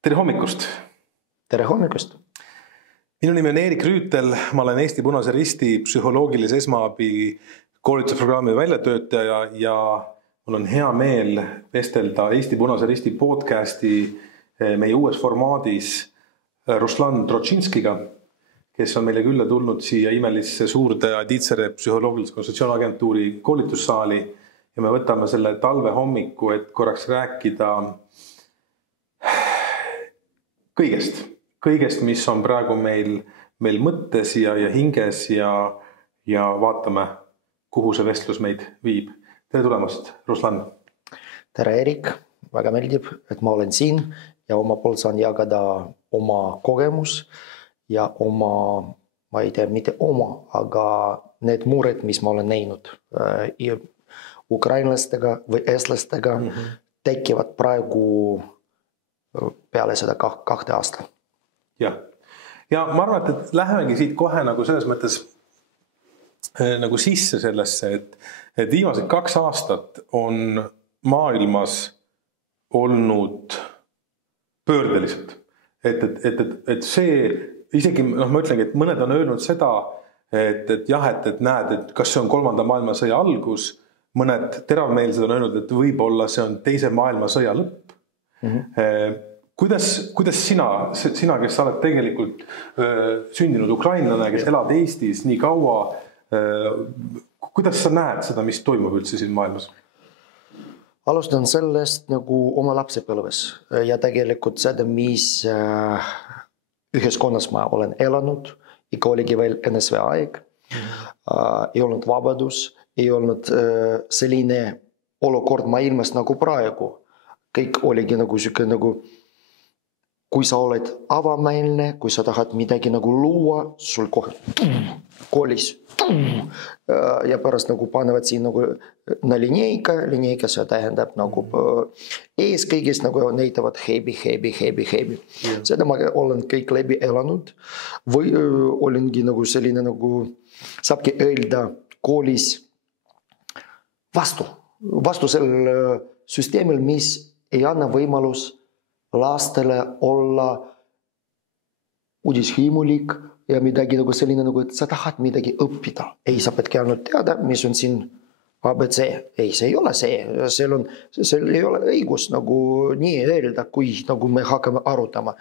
Tere hommikust! Tere hommikust! Minu nimi on Erik Rüütel, ma olen Eesti Punase Risti psühholoogilise esmaabi koolitusprogrammi väljatöötaja ja mul on hea meel vestelda Eesti Punase Risti podcasti meie uues formaadis Ruslan Trotšinskiga, kes on meile külla tulnud siia imelisse suurde Aditsere psühholoogilise konsultatsiooniagentuuri koolitussaali ja me võtame selle talve hommiku, et korraks rääkida kõigest, mis on praegu meil mõttes ja hinges ja vaatame, kuhu see vestlus meid viib. Tere tulemast, Ruslan! Tere, Erik! Väga meeldib, et ma olen siin ja oma poolt saan jagada oma kogemus ja ma ei tea, mitte oma, aga need mured, mis ma olen näinud ukrainlastega või eestlastega tekivad praegu peale seda 2 aasta. Ja ma arvan, et lähemegi siit kohe nagu selles mõttes nagu sisse sellesse, et viimased 2 aastat on maailmas olnud pöördelised. Et see, isegi ma ütlengi, et mõned on öelnud seda, et näed, et kas see on 3. maailmasõja algus, mõned teravmeelsed on öelnud, et võib-olla see on 2. maailmasõja lõpp. Kuidas sina, kes sa oled tegelikult sündinud ukrainlane, kes elad Eestis nii kaua, kuidas sa näed seda, mis toimub üldse siin maailmas? Alustan sellest nagu oma lapsepõlves ja tegelikult seda, mis ühiskonnas ma olen elanud, ikka oligi veel NSV aeg, ei olnud vabadus, ei olnud selline olukord maailmas nagu praegu. Kõik oligi nagu siuke nagu, kui sa oled avameelne, kui sa tahad midagi nagu luua, sul kohe koolis ja pärast nagu panevad siin nagu linjeika, see tähendab nagu ees kõigest nagu näitavad hebi. Seda ma olen kõik läbi elanud või olengi nagu selline nagu, saabki öelda koolis vastu sellel süsteemil, mis ei anna võimalus lastele olla uudishimulik ja midagi nagu selline, nagu, et sa tahad midagi õppida. Ei, sa peadki ainult teada, mis on siin ABC. Ei, see ei ole see. Seal ei ole õigus nagu nii öelda, kui nagu me hakkame arutama.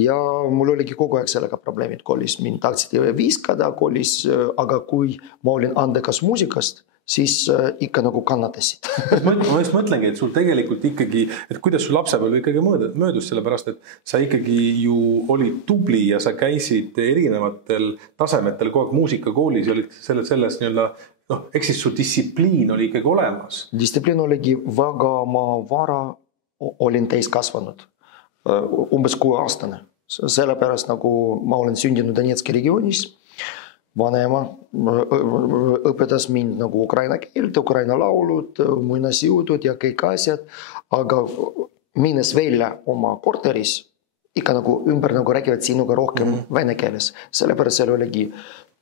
Ja mul oligi kogu aeg sellega probleemid koolis. Mind tahtsid viskada koolis, aga kui ma olin andekas muusikast, siis ikka nagu kannatasid. Ma just mõtlengi, et sul tegelikult ikkagi, et kuidas sul lapsepõlv ikkagi möödus, sellepärast, et sa ikkagi ju olid tubli ja sa käisid erinevatel tasemetel kogu aeg muusikakoolis ja olid selles nii-öelda, eks siis su distsipliin oli ikkagi olemas. Distsipliin oligi väga ma vara olin täiskasvanud, umbes 6-aastane. Sellepärast nagu ma olen sündinud Donetski regioonis, vanema õpetas mind nagu ukraina keelt, ukraina laulud, muinasjutud ja kõik asjad, aga minnes välja oma korteris, ikka nagu ümber nagu räägivad sinuga rohkem vene keeles. Sellepärast seal oligi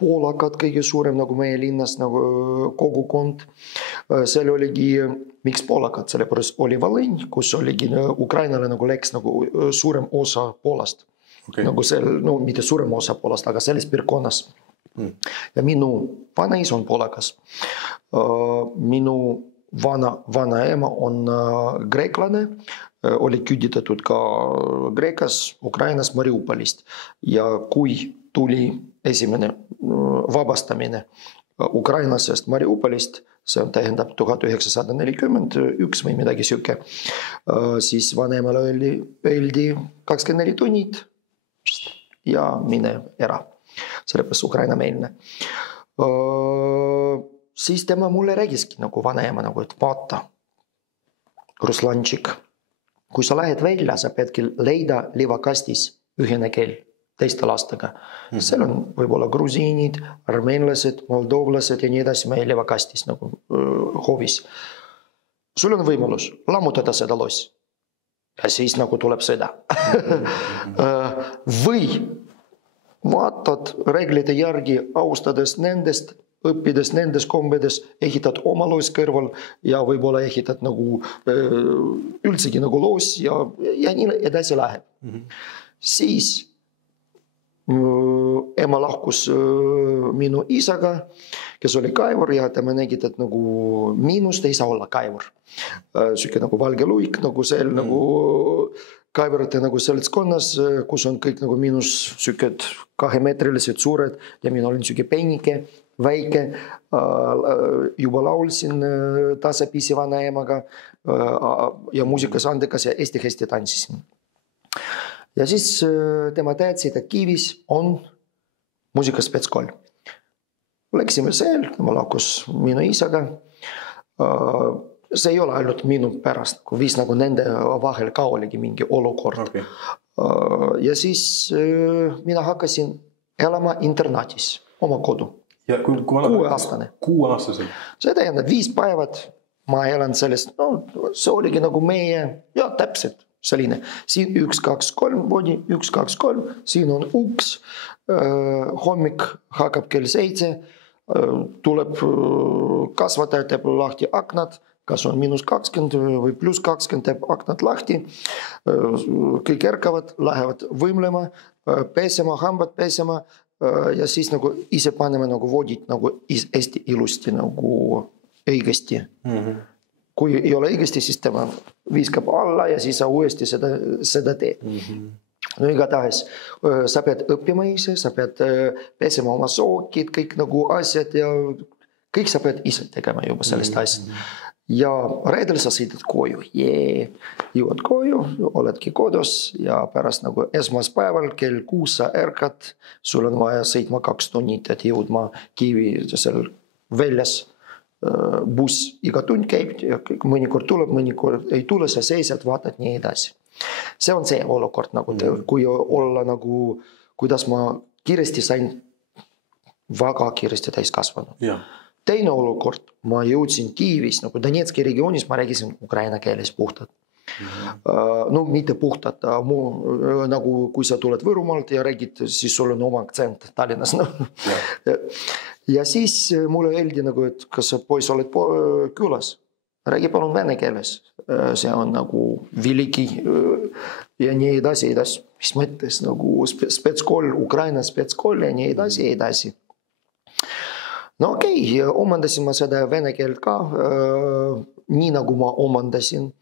poolakad kõige suurem nagu meie linnas nagu kogukond. Seal oligi, miks poolakad, sellepärast oli Volõnj, kus oligi ukrainale nagu läks nagu suurem osa Poolast. Nagu seal, mitte suurem osa Poolast, aga selles piirkonnas. Ja minu vanaisa on poolakas. Minu vanaema on greeklane, oli küüditatud ka Kreekas, Ukrainas, Mariupolist. Ja kui tuli esimene vabastamine ukrainlasest Mariupolist, see on tähendab 1941 või midagi siuke, siis vanemale öeldi 24 tunnid ja mine ära. Sellepärast ukrainameelne. Siis tema mulle räägiski nagu vanaema, nagu, et vaata, Ruslančik, kui sa lähed välja, sa peadki leida liivakastis ühine keel teiste lastega. Seal on võib-olla grusiinid, armeenlased, moldovlased ja nii edasi meie liivakastis nagu hoovis. Sul on võimalus lammutada seda loss ja siis nagu tuleb sõda. Või vaatad reeglite järgi austades nendest, õppides nendes kombedes, ehitad oma loos kõrval ja võib-olla ehitad nagu üldsegi nagu loos ja nii edasi läheb. Siis ema lahkus minu isaga, kes oli kaevur ja tema nägid, et nagu miinust ei saa olla kaevur. Süke nagu valge luik, nagu seal nagu kaevurate nagu seltskonnas, kus on kõik nagu miinus süked 2-metrilised suured ja mina olin süke peenike, väike, juba laulsin tasapisi vanaemaga ja muusikas andekas ja hästi tantsisin. Ja siis tema teadsid, et Kiivis on muusikaspetskool. Läksime seal, tema lahkus minu isaga. See ei ole ainult minu pärast, viis nagu nende vahel ka oligi mingi olukord. Okay. Ja siis mina hakkasin elama internaatis, oma kodu. Ja 6-aastane. 6-aastasel? See tähendab 5 päevad ma elan sellest, see oligi nagu meie, ja täpselt selline. Siin 1, 2, 3 voodi, 1, 2, 3, siin on uks, hommik hakkab kell 7, tuleb kasvataja, teeb lahti aknad, kas on -20 või +20, teeb aknad lahti, kõik ärkavad, lähevad võimlema, pesema, hambad pesema ja siis nagu ise paneme nagu voodid nagu hästi ilusti nagu õigesti. Kui ei ole õigesti, siis tema viskab alla ja siis sa uuesti seda teed. No igatahes, sa pead õppima ise, sa pead pesema oma sookid, kõik nagu asjad ja kõik sa pead ise tegema juba sellest asjad. Ja reedel sa sõidad koju, jõuad koju, oledki kodus ja pärast nagu esmaspäeval kell 6 sa ärkad, sul on vaja sõitma 2 tunnid, et jõudma Kiivi seal väljas. Buss iga tund käib ja mõnikord tuleb, mõnikord ei tule, sa seisad, vaatad nii edasi. See on see olukord, nagu kui olla nagu, kuidas ma kiiresti sain väga kiiresti täiskasvanud. Teine olukord, ma jõudsin Kiivis, nagu Donetski regioonis ma räägisin ukraina keeles puhtad. No mitte puhtad, nagu kui sa tuled Võrumaalt ja räägid, siis sul on oma aktsent Tallinnas. Ja siis mulle öeldi nagu, et kas sa poiss oled külas, räägi palun vene keeles. See on nagu viliki ja nii edasi. Mis mõttes nagu spetskool, Ukraina spetskool ja nii edasi. No okei, omandasin ma seda vene keelt ka, nii nagu ma omandasin.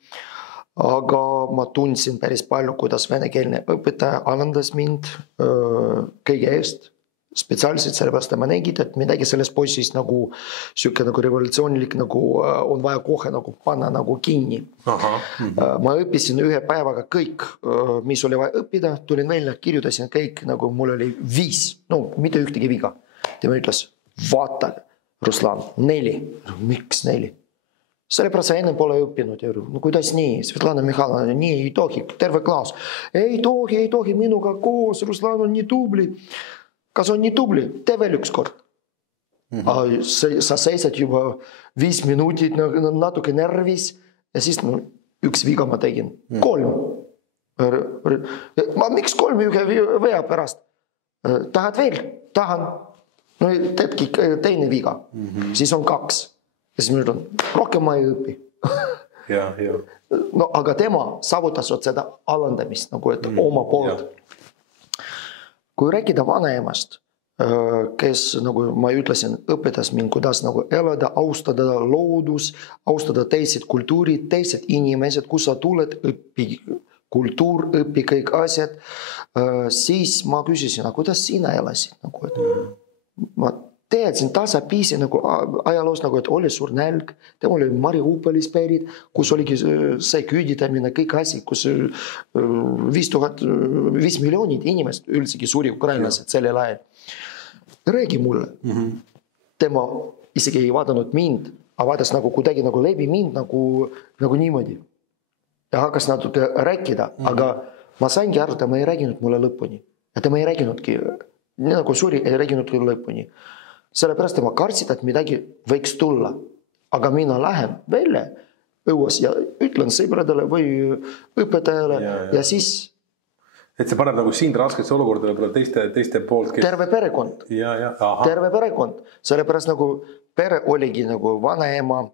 Aga ma tundsin päris palju, kuidas venekeelne õpetaja alandas mind kõige eest. Spetsiaalselt sellepärast ma nägid, et midagi sellest poisist nagu süke nagu revolutsioonilik nagu on vaja kohe nagu panna nagu kinni. Ma õppisin 1 päevaga kõik, mis oli vaja õppida, tulin välja, kirjutasin kõik, nagu mul oli 5, no mitte ühtegi viga. Tema ütles, vaata, Ruslan, 4. Miks 4? Sellepärast sa enne pole õppinud. No kuidas nii? Svetlana Mihhailova, nii ei tohi, terve klaas. Ei tohi minuga koos, Ruslan on nii tubli. Kas on nii tubli? Tee veel üks kord. Sa seisad juba 5 minutit natuke närvis ja siis üks viga ma tegin. 3. Miks 3 ühe vea pärast? Tahad veel? Tahan. No teedki teine viga. Siis on 2. Ja siis ma ütlen, rohkem ma ei õpi. No aga tema saavutas seda alandamist nagu, et oma poolt. Kui rääkida vanaemast, kes, nagu ma ütlesin, õpetas mind, kuidas nagu elada, austada loodus, austada teised kultuurid, teised inimesed, kus sa tuled, õpi kultuur, õpi kõik asjad, siis ma küsisin, kuidas sina elasid? Ma teadsin tasapisi nagu ajaloos, nagu, et oli suur nälg, tema oli Mariupolis pärit, kus oligi see küüditamine, kõik asi, kus 5 miljonit inimest üldsegi suuri ukrainlased sellel ajal. Räägi mulle. Tema isegi ei vaadanud mind, aga vaatas nagu kuidagi nagu läbi mind nagu niimoodi. Ja hakkas natuke rääkida, aga ma saingi aru, ta ei rääginud mulle lõpuni. Ja ta ei rääginudki, nagu suuri ei rääginudki lõpuni. Sellepärast ma kartsin, et midagi võiks tulla. Aga mina lähen välja õues ja ütlen sõbradele või õpetajale ja siis et see paneb nagu sind raskesse olukorda võib-olla teiste poolt, kes... Terve perekond. Terve perekond. Sellepärast nagu pere oligi nagu vanaema,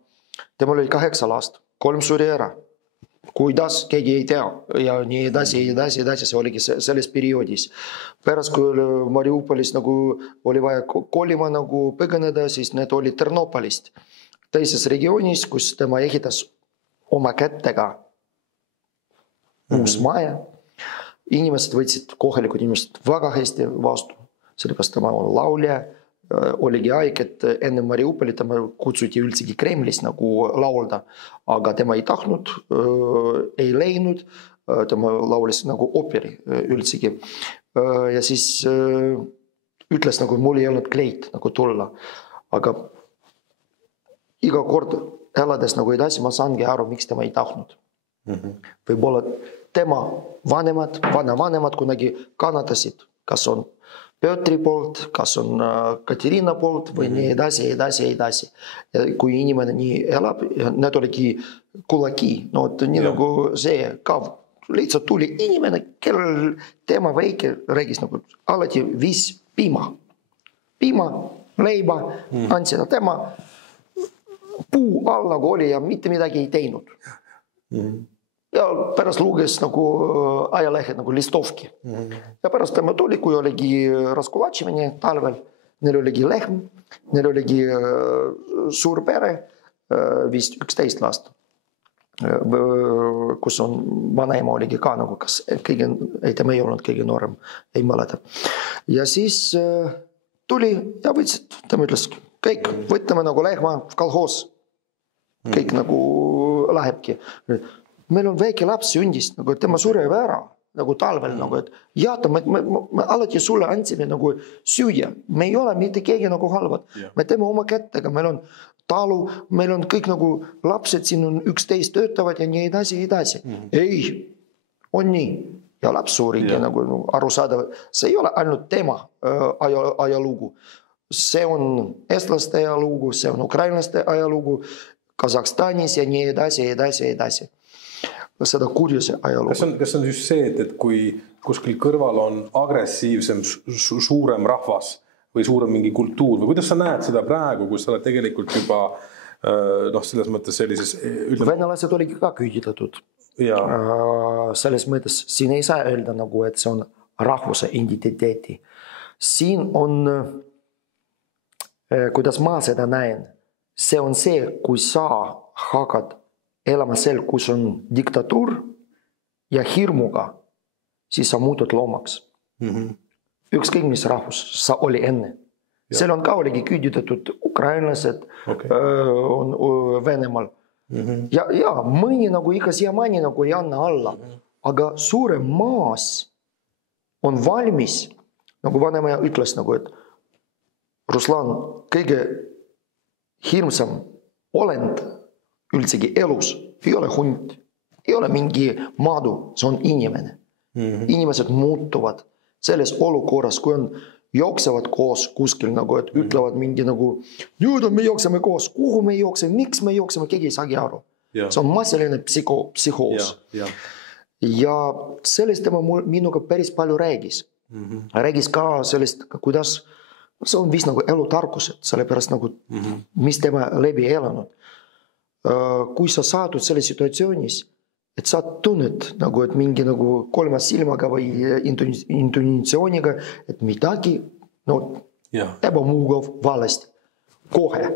temal oli 8 last, 3 suri ära. Kuidas, keegi ei tea ja nii edasi, see oligi selles perioodis. Pärast, kui Mariupolis nagu oli vaja kolima nagu põgeneda, siis need olid Ternopolist. Teises regioonis, kus tema ehitas oma kättega uus maja. Inimesed võtsid, kohalikud inimesed väga hästi vastu, sellepärast tema on laulja, oligi aeg, et enne Mariupoli tema kutsuti üldsegi Kremlis nagu laulda, aga tema ei tahtnud, ei leidnud, tema laulis nagu operi üldsegi. Ja siis ütles nagu, mul ei olnud kleit nagu tulla, aga iga kord elades nagu edasi, ma saangi aru, miks tema ei tahtnud. Võib-olla tema vanavanemad kunagi kannatasid, kas on Pöötri poolt, kas on Katerina poolt või nii edasi. Ja kui inimene nii elab, need oligi kulaki, no nii nagu see ka lihtsalt tuli inimene, kellel tema väike räägis nagu alati 5 piima, leiba, andsid tema puu all nagu oli ja mitte midagi ei teinud. Ja pärast luges nagu ajalehed nagu listovki. Ja pärast tema tuli, kui oligi raskulaatšimine talvel, neil oligi lehm, neil oligi suur pere, vist 11 last, kus on vanaema oligi ka nagu, kas kõige, ei tema ei olnud kõige noorem, ei mäleta. Ja siis tuli ja võtsid, tema ütles, kõik, võtame nagu lehma kolhoos, kõik nagu lähebki. Meil on väike laps sündist, nagu tema sureb ära, nagu talvel, nagu, et jaata, me alati sulle andsime nagu süüa, me ei ole mitte keegi nagu halvad, me teeme oma kättega, meil on talu, meil on kõik nagu lapsed, siin on 11 töötavad ja nii edasi. Ei, on nii. Ja laps suurigi nagu aru saada, see ei ole ainult tema ajalugu, see on estlaste ajalugu, see on ukrainlaste ajalugu, Kasahstanis ja nii edasi. Seda kurjuse ajalugu. Kas on just see, et kui kuskil kõrval on agressiivsem, suurem rahvas või suurem mingi kultuur või kuidas sa näed seda praegu, kus sa oled tegelikult juba selles mõttes sellises... Venelased oligi ka küüditatud. Selles mõttes siin ei saa öelda nagu, et see on rahvuse identiteeti. Siin on, kuidas ma seda näen, see on see, kui sa hakkad elama sel, kus on diktatuur ja hirmuga, siis sa muutud loomaks. Ükskõik mis rahvus sa oli enne. Seal on ka oligi küüditatud ukrainlased on Venemaal. Ja mõni nagu iga siiamaani nagu ei anna alla. Aga suurem maas on valmis, nagu vanema ütles, nagu, et Ruslan, kõige hirmsam olend üldsegi elus ei ole hunt, ei ole mingi madu, see on inimene. Inimesed muutuvad selles olukorras, kui on jooksevad koos kuskil, nagu, et ütlevad mingi nagu, nüüd me jookseme koos, kuhu me jookseme, miks me jookseme, keegi ei saagi aru. See on massiline psühhoos. Ja sellest tema minuga päris palju räägis. Räägis ka sellest, kuidas see on vist nagu elutarkused, sellepärast nagu, mis tema läbi elanud. Kui sa saadud selles situatsioonis, et sa tunned nagu, et mingi nagu kolmas silmaga või intuitsiooniga, et midagi ebamugav valesti. Kohe.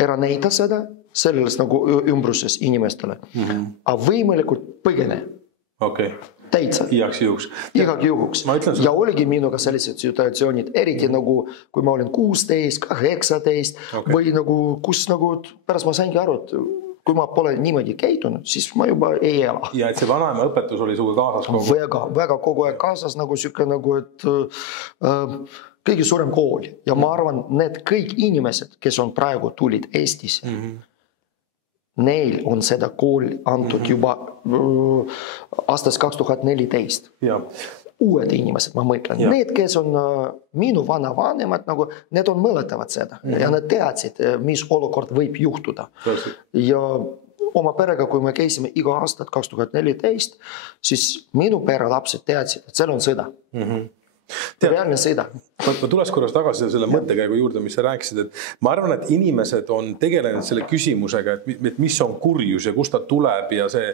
Ära näita seda selles nagu ümbruses inimestele. Aga võimalikult põgene. Täitsa. Igaks juhuks. Ja oligi minuga sellised situatsioonid, eriti nagu, kui ma olin 16, 18 või nagu, kus nagu pärast ma saingi aru, et kui ma pole niimoodi käitunud, siis ma juba ei ela. Ja et see vanaema õpetus oli suga kaasas kogu? Väga kogu aeg kaasas, nagu süke nagu, et kõige suurem kool. Ja ma arvan, need kõik inimesed, kes on praegu tulid Eestis, neil on seda kool antud juba aastast 2014. Uued inimesed, ma mõtlen. Need, kes on minu vanavanemad, nagu, need on mäletavad seda. Ja need teadsid, mis olukord võib juhtuda. Ja oma perega, kui me käisime iga aastat 2014, siis minu pere lapsed teadsid, et seal on sõda. Reaalne sõda. Ma tuleks korras tagasi selle mõttekäigu juurde, mis sa rääkisid, et ma arvan, et inimesed on tegelenud selle küsimusega, et mis on kurjus ja kust ta tuleb ja see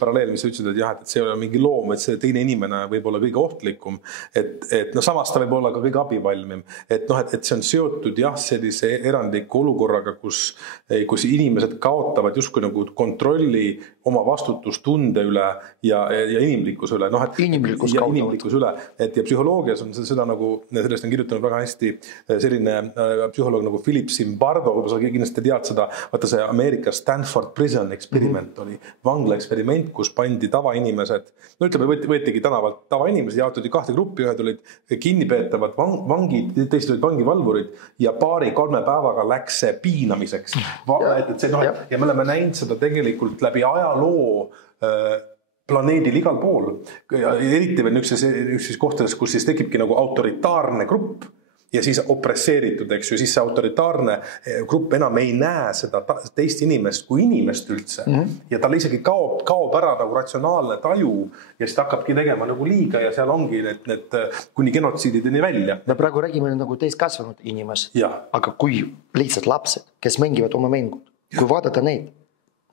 paralleel, mis sa ütlesid, et jah, et see ei ole mingi loom, et see teine inimene võib olla kõige ohtlikum, et no samas ta võib olla ka kõige abivalmim, et see on seotud jah, sellise erandliku olukorraga, kus inimesed kaotavad justkui nagu kontrolli oma vastutustunde üle ja inimlikkuse üle, inimlikkus üle, et ja psühholoogias on seda nagu, sellest on kirjutanud väga hästi selline psühholoog nagu Philip Zimbardo, kui sa kindlasti tead seda, vaata see Ameerika Stanford Prison Experiment oli vangla eksperiment, kus pandi tavainimesed, no ütleme, võetigi tänavalt tavainimesed, jaotudi 2 gruppi, ühed olid kinnipeetavad vangid, teised olid vangivalvurid ja 2-3 päevaga läks see piinamiseks. Ja me oleme näinud seda tegelikult läbi ajaloo planeedil igal pool. Ja eriti veel üks kohtades, kus siis tekibki nagu autoritaarne grupp ja siis opresseeritud, eks ju, siis see autoritaarne grupp enam ei näe seda teist inimest kui inimest üldse. Ja tal isegi kaob ära nagu ratsionaalne taju ja siis ta hakkabki tegema nagu liiga ja seal ongi need kuni genotsiidideni välja. Me praegu räägime nagu täiskasvanud inimesed, aga kui lihtsalt lapsed, kes mängivad oma mängud, kui vaadata neid,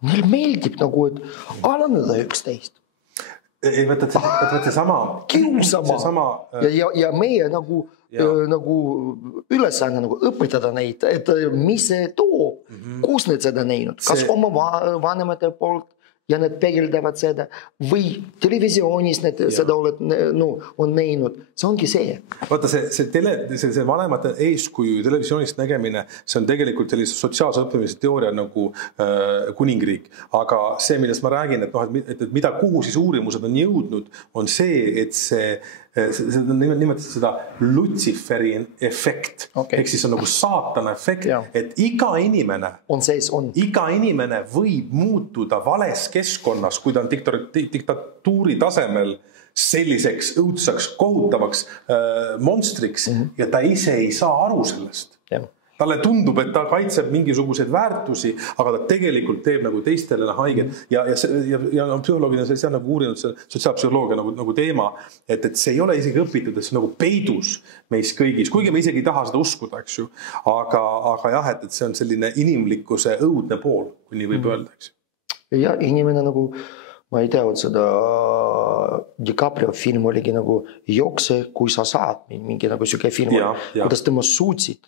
neil meeldib nagu, et alandada üksteist. Ei, võtad see sama kiusama ja meie nagu ülesanne nagu õpetada neid, et mis see toob, kus need seda näinud, kas oma vanemate poolt ja need peegeldavad seda või televisioonis need seda on näinud, see ongi see. Vaata, see vanemate eeskuju televisioonist nägemine, see on tegelikult sellise sotsiaalse õppimise teooria nagu kuningriik, aga see, millest ma räägin, et mida kuhu siis uurimused on jõudnud, on see, et see nimetatud seda Lutsiferi efekt, ehk siis on nagu saatana efekt, et iga inimene võib muutuda vales keskkonnas, kui ta on diktatuuri tasemel selliseks õudsaks, kohutavaks monstriks ja ta ise ei saa aru sellest. Talle tundub, et ta kaitseb mingisuguseid väärtusi, aga ta tegelikult teeb nagu teistele haiget ja psühholoogid on see nagu uurinud sotsiaalpsühholoogia nagu teema, et see ei ole isegi õpitud, et see nagu peidus meis kõigis, kuigi me isegi ei taha seda uskuda, eks ju, aga jah, et see on selline inimlikkuse õudne pool, kui nii võib öelda, eks ju. Ja inimene nagu, ma ei tea, seda DiCaprio film oligi nagu Jookse, kui sa saad, mingi nagu süge film, kuidas tema suutsid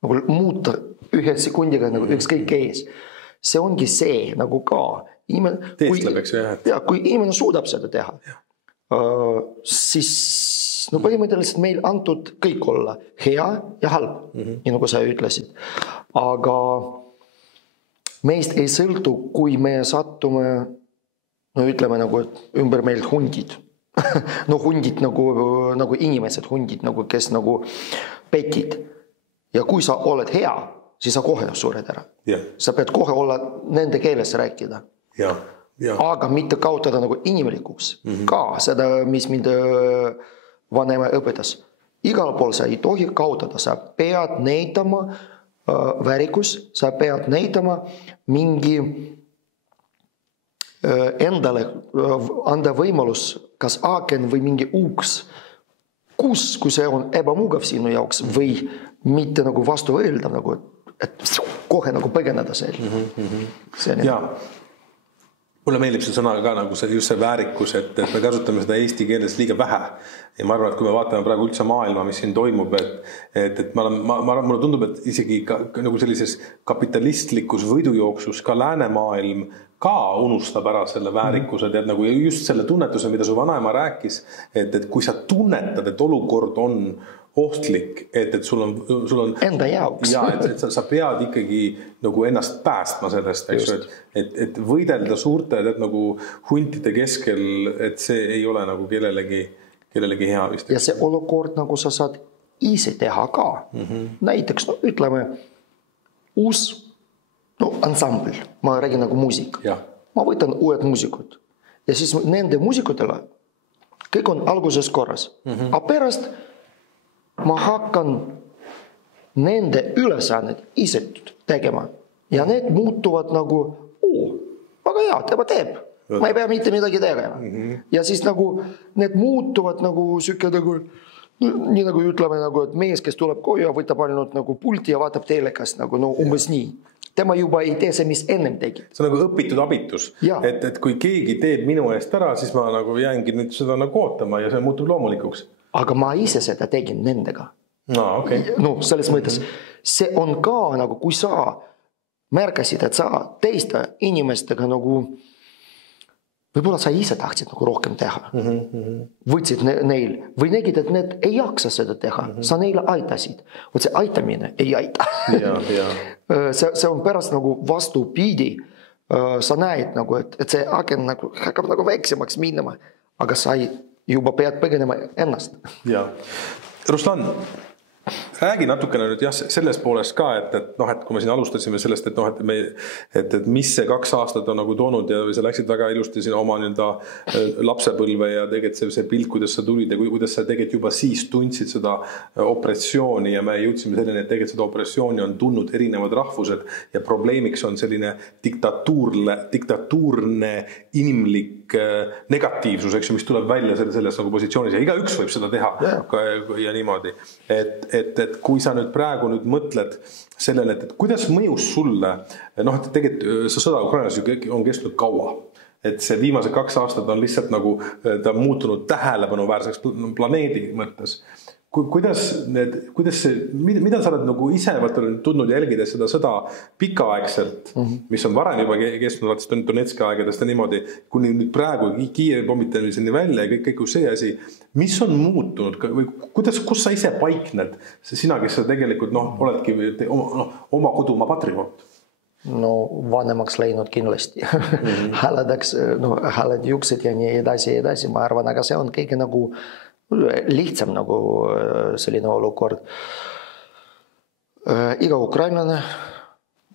nagu muuta 1 sekundiga nagu ükskõik ees. See ongi see nagu ka. Kui inimene suudab seda teha, siis põhimõtteliselt meil antud kõik olla hea ja halb, nii nagu sa ütlesid. Aga meist ei sõltu, kui me sattume, ütleme nagu ümber meil hundid. Hundid nagu inimesed, hundid, kes nagu petid. Ja kui sa oled hea, siis sa kohe sured ära. Sa pead kohe olla nende keeles rääkida. Aga mitte kaotada nagu inimlikuks. Ka seda, mis mind vanema õpetas. Igal pool sa ei tohi kaotada. Sa pead näitama väärikus, sa pead näitama mingi endale anda võimalus, kas aaken või mingi uks. Kui see on ebamugav sinu jaoks või mitte nagu vastu võeldav, nagu, et kohe nagu põgeneda seal. Jaa, mulle meeldib see sõna ka nagu just see väärikus, et me kasutame seda eesti keeles liiga vähe. Ja ma arvan, et kui me vaatame praegu üldse maailma, mis siin toimub, et mulle tundub, et isegi nagu sellises kapitalistlikus võidujooksus ka läänemaailm ka unustab ära selle väärikuse, tead nagu just selle tunnetuse, mida su vanaema rääkis, et kui sa tunnetad, et olukord on ohtlik, et sul on enda jaoks. Ja, et sa pead ikkagi nagu ennast päästma sellest, et võidelda suurte nagu huntide keskel, et see ei ole nagu kellelegi hea vist. Ja see olukord nagu sa saad ise teha ka. Näiteks, ütleme, uus ansambl, ma räägin nagu muusika. Ma võtan uued muusikud ja siis nende muusikutele kõik on alguses korras. A pärast ma hakkan nende ülesannet ise tegema ja need muutuvad nagu väga hea, tema teeb. Ma ei pea mitte midagi tegema. Ja siis nagu need muutuvad nagu süke nagu, nii nagu ütleme, nagu, et mees, kes tuleb koju ja võtab ainult nagu pulti ja vaatab telekas nagu no, umbes nii. Tema juba ei tee see, mis ennem tegi. See on nagu õpitud abitus, et kui keegi teeb minu eest ära, siis ma nagu jäängi nüüd seda nagu ootama ja see muutub loomulikuks. Aga ma ise seda tegin nendega. Okay. No selles mõttes, see on ka nagu, kui sa märkasid, et sa teiste inimestega nagu võib-olla sa ise tahtsid nagu rohkem teha. Võtsid neil või nägid, et need ei jaksa seda teha. Sa neile aitasid. Võt see aitamine ei aita. See on pärast nagu vastupidi. Sa näed nagu, et see aken nagu, hakkab nagu väiksemaks minema, aga sa juba pead põgenema ennast. Ruslan, räägi natukene nüüd selles poolest ka, et kui me siin alustasime sellest, et mis see 2 aastat on nagu toonud ja sa läksid väga ilusti siin oma lapsepõlve ja tegelikult see pilt, kuidas sa tulid ja kuidas sa tegelikult juba siis tundsid seda opressiooni ja me jõudsime selleni, et tegelikult seda opressiooni on tulnud erinevad rahvused ja probleemiks on selline diktatuurne inimlik negatiivsus, eks ju, mis tuleb välja selles nagu positsioonis ja igaüks võib seda teha ja niimoodi. Et kui sa nüüd praegu mõtled sellele, et kuidas mõjus sulle, et tegelikult see sõda Ukrainas on kestnud kaua, et see viimased 2 aastat on lihtsalt nagu ta muutunud tähelepanuväärseks planeedi mõttes. Kuidas see, mida sa oled nagu ise tundnud jälgida seda sõda pikaaegselt, mis on varem juba kestnud Donetski aegadest ja niimoodi, kuni nüüd praegu Kiievi pommitamiseni välja ja kõik see asi, mis on muutunud või kus sa ise paikned, sina, kes sa tegelikult oledki oma kodumaa patrioot? No vanemaks läinud kindlasti. Hääled juksed ja nii edasi, ma arvan, aga see on kõige nagu lihtsam nagu selline olukord. Iga ukrainlane,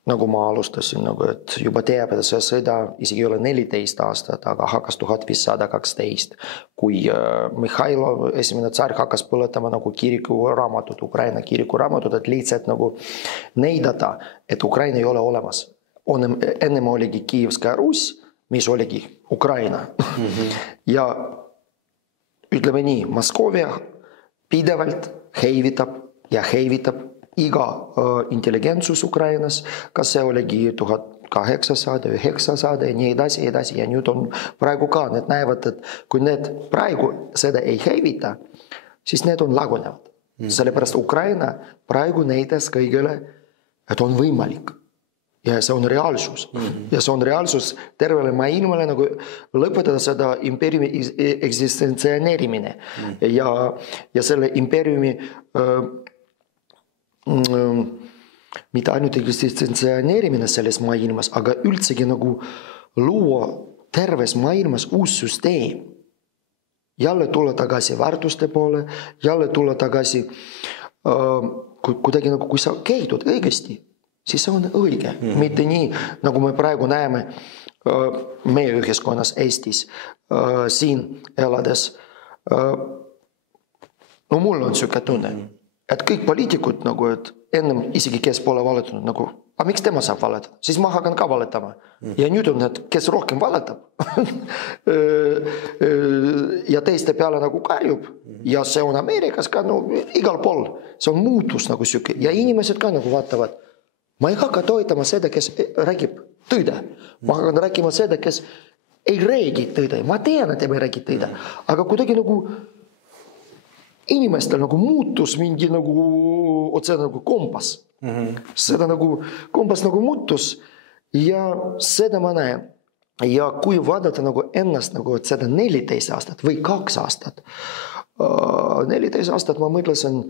nagu ma alustasin, nagu, et juba teab, et see sõda isegi ei ole 14 aastat, aga hakkas 1512, kui Mihhailo, esimene tsar, hakkas põletama nagu kirikuraamatud, Ukraina kirikuraamatud, et lihtsalt nagu näidata, et Ukraina ei ole olemas. Ennem oligi Kiivska Rus, mis oligi Ukraina. Ja ütleme nii, Moskovia pidevalt heivitab iga intelligentsus Ukrainas, kas see oligi 1800, 900 ja nii edasi ja nüüd on praegu ka, need näevad, et kui need praegu seda ei heivita, siis need on lagunevad. Sellepärast Ukraina praegu näitas kõigile, et on võimalik. Ja see on reaalsus. Ja see on reaalsus tervele maailmale nagu lõpetada seda impeeriumi eksistentsioneerimine. Ja selle impeeriumi mitte ainult eksistentsioneerimine selles maailmas, aga üldsegi nagu luua terves maailmas uus süsteem. Jälle tulla tagasi väärtuste poole, jälle tulla tagasi kuidagi nagu kui sa käidud õigesti, siis see on õige. Mitte nii, nagu me praegu näeme meie ühiskonnas Eestis, siin elades. No mul on süke tunne, et kõik poliitikud, nagu, et ennem isegi kes pole valetanud, nagu, aga miks tema saab valetada? Siis ma hakkan ka valetama. Ja nüüd on need, kes rohkem valetab ja teiste peale nagu karjub. Ja see on Ameerikas ka no, igal pool. See on muutus nagu süke. Ja inimesed ka nagu vaatavad. Ma ei hakka toetama seda, kes räägib tõde. Ma hakkan rääkima seda, kes ei räägi tõde. Ma tean, et ei räägi tõde. Aga kuidagi nagu inimestel nagu muutus mingi nagu otse nagu kompas. Seda nagu kompas nagu muutus ja seda ma näen. Ja kui vaadata nagu ennast nagu et seda 14 aastat või 2 aastat. 14 aastat ma mõtlesin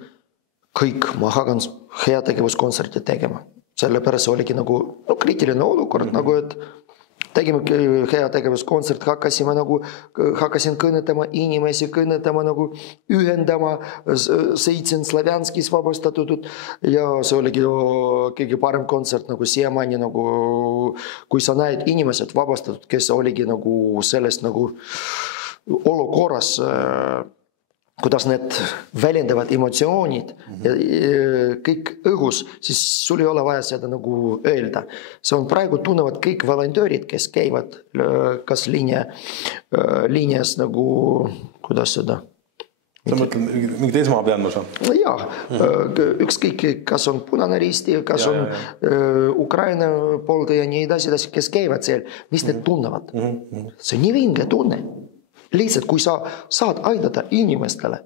kõik, ma hakkan heategevuskontserti tegema. Sellepärast oligi nagu kriitiline olukord, nagu et tegime heategevuskontsert, hakkasin kõnetama inimesi, nagu ühendama, 7 Slavianskis vabastatud ja see oligi kõige parem kontsert nagu siiamaani, nagu, kui sa näed inimesed vabastatud, kes oligi nagu sellest nagu olukorras kuidas need väljendavad emotsioonid ja kõik õhus, siis sul ei ole vaja seda nagu öelda. See on praegu tunnevad kõik volontöörid, kes käivad kas linjas nagu, kuidas seda? Sa mõtled mingid esmaabiandmus on? Jaa, ükskõik, kas on Punane Risti, kas on Ukraina poolde ja nii edasi, kes käivad seal, mis need tunnevad. See on nii vinge tunne. Lihtsalt, kui sa saad aidata inimestele,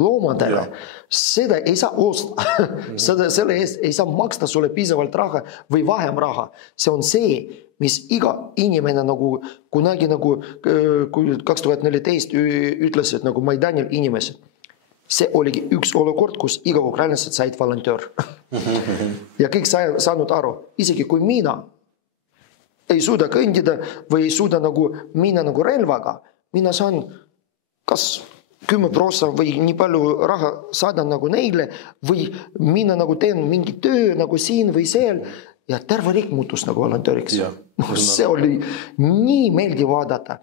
loomadele, seda ei saa osta. Selle eest ei saa maksta sulle piisavalt raha või vähem raha. See on see, mis iga inimene nagu kunagi nagu, kui 2014 ütlesid nagu Maidanil inimesed. See oligi üks olukord, kus iga ukrainlased said volontöör. Ja kõik saanud aru, isegi kui mina ei suuda kõndida või ei suuda nagu minna nagu relvaga, mina saan kas 10% või nii palju raha saada nagu neile või mina nagu teen mingi töö nagu siin või seal ja terve riik muutus nagu volontööriks. See oli nii meeldiv vaadata.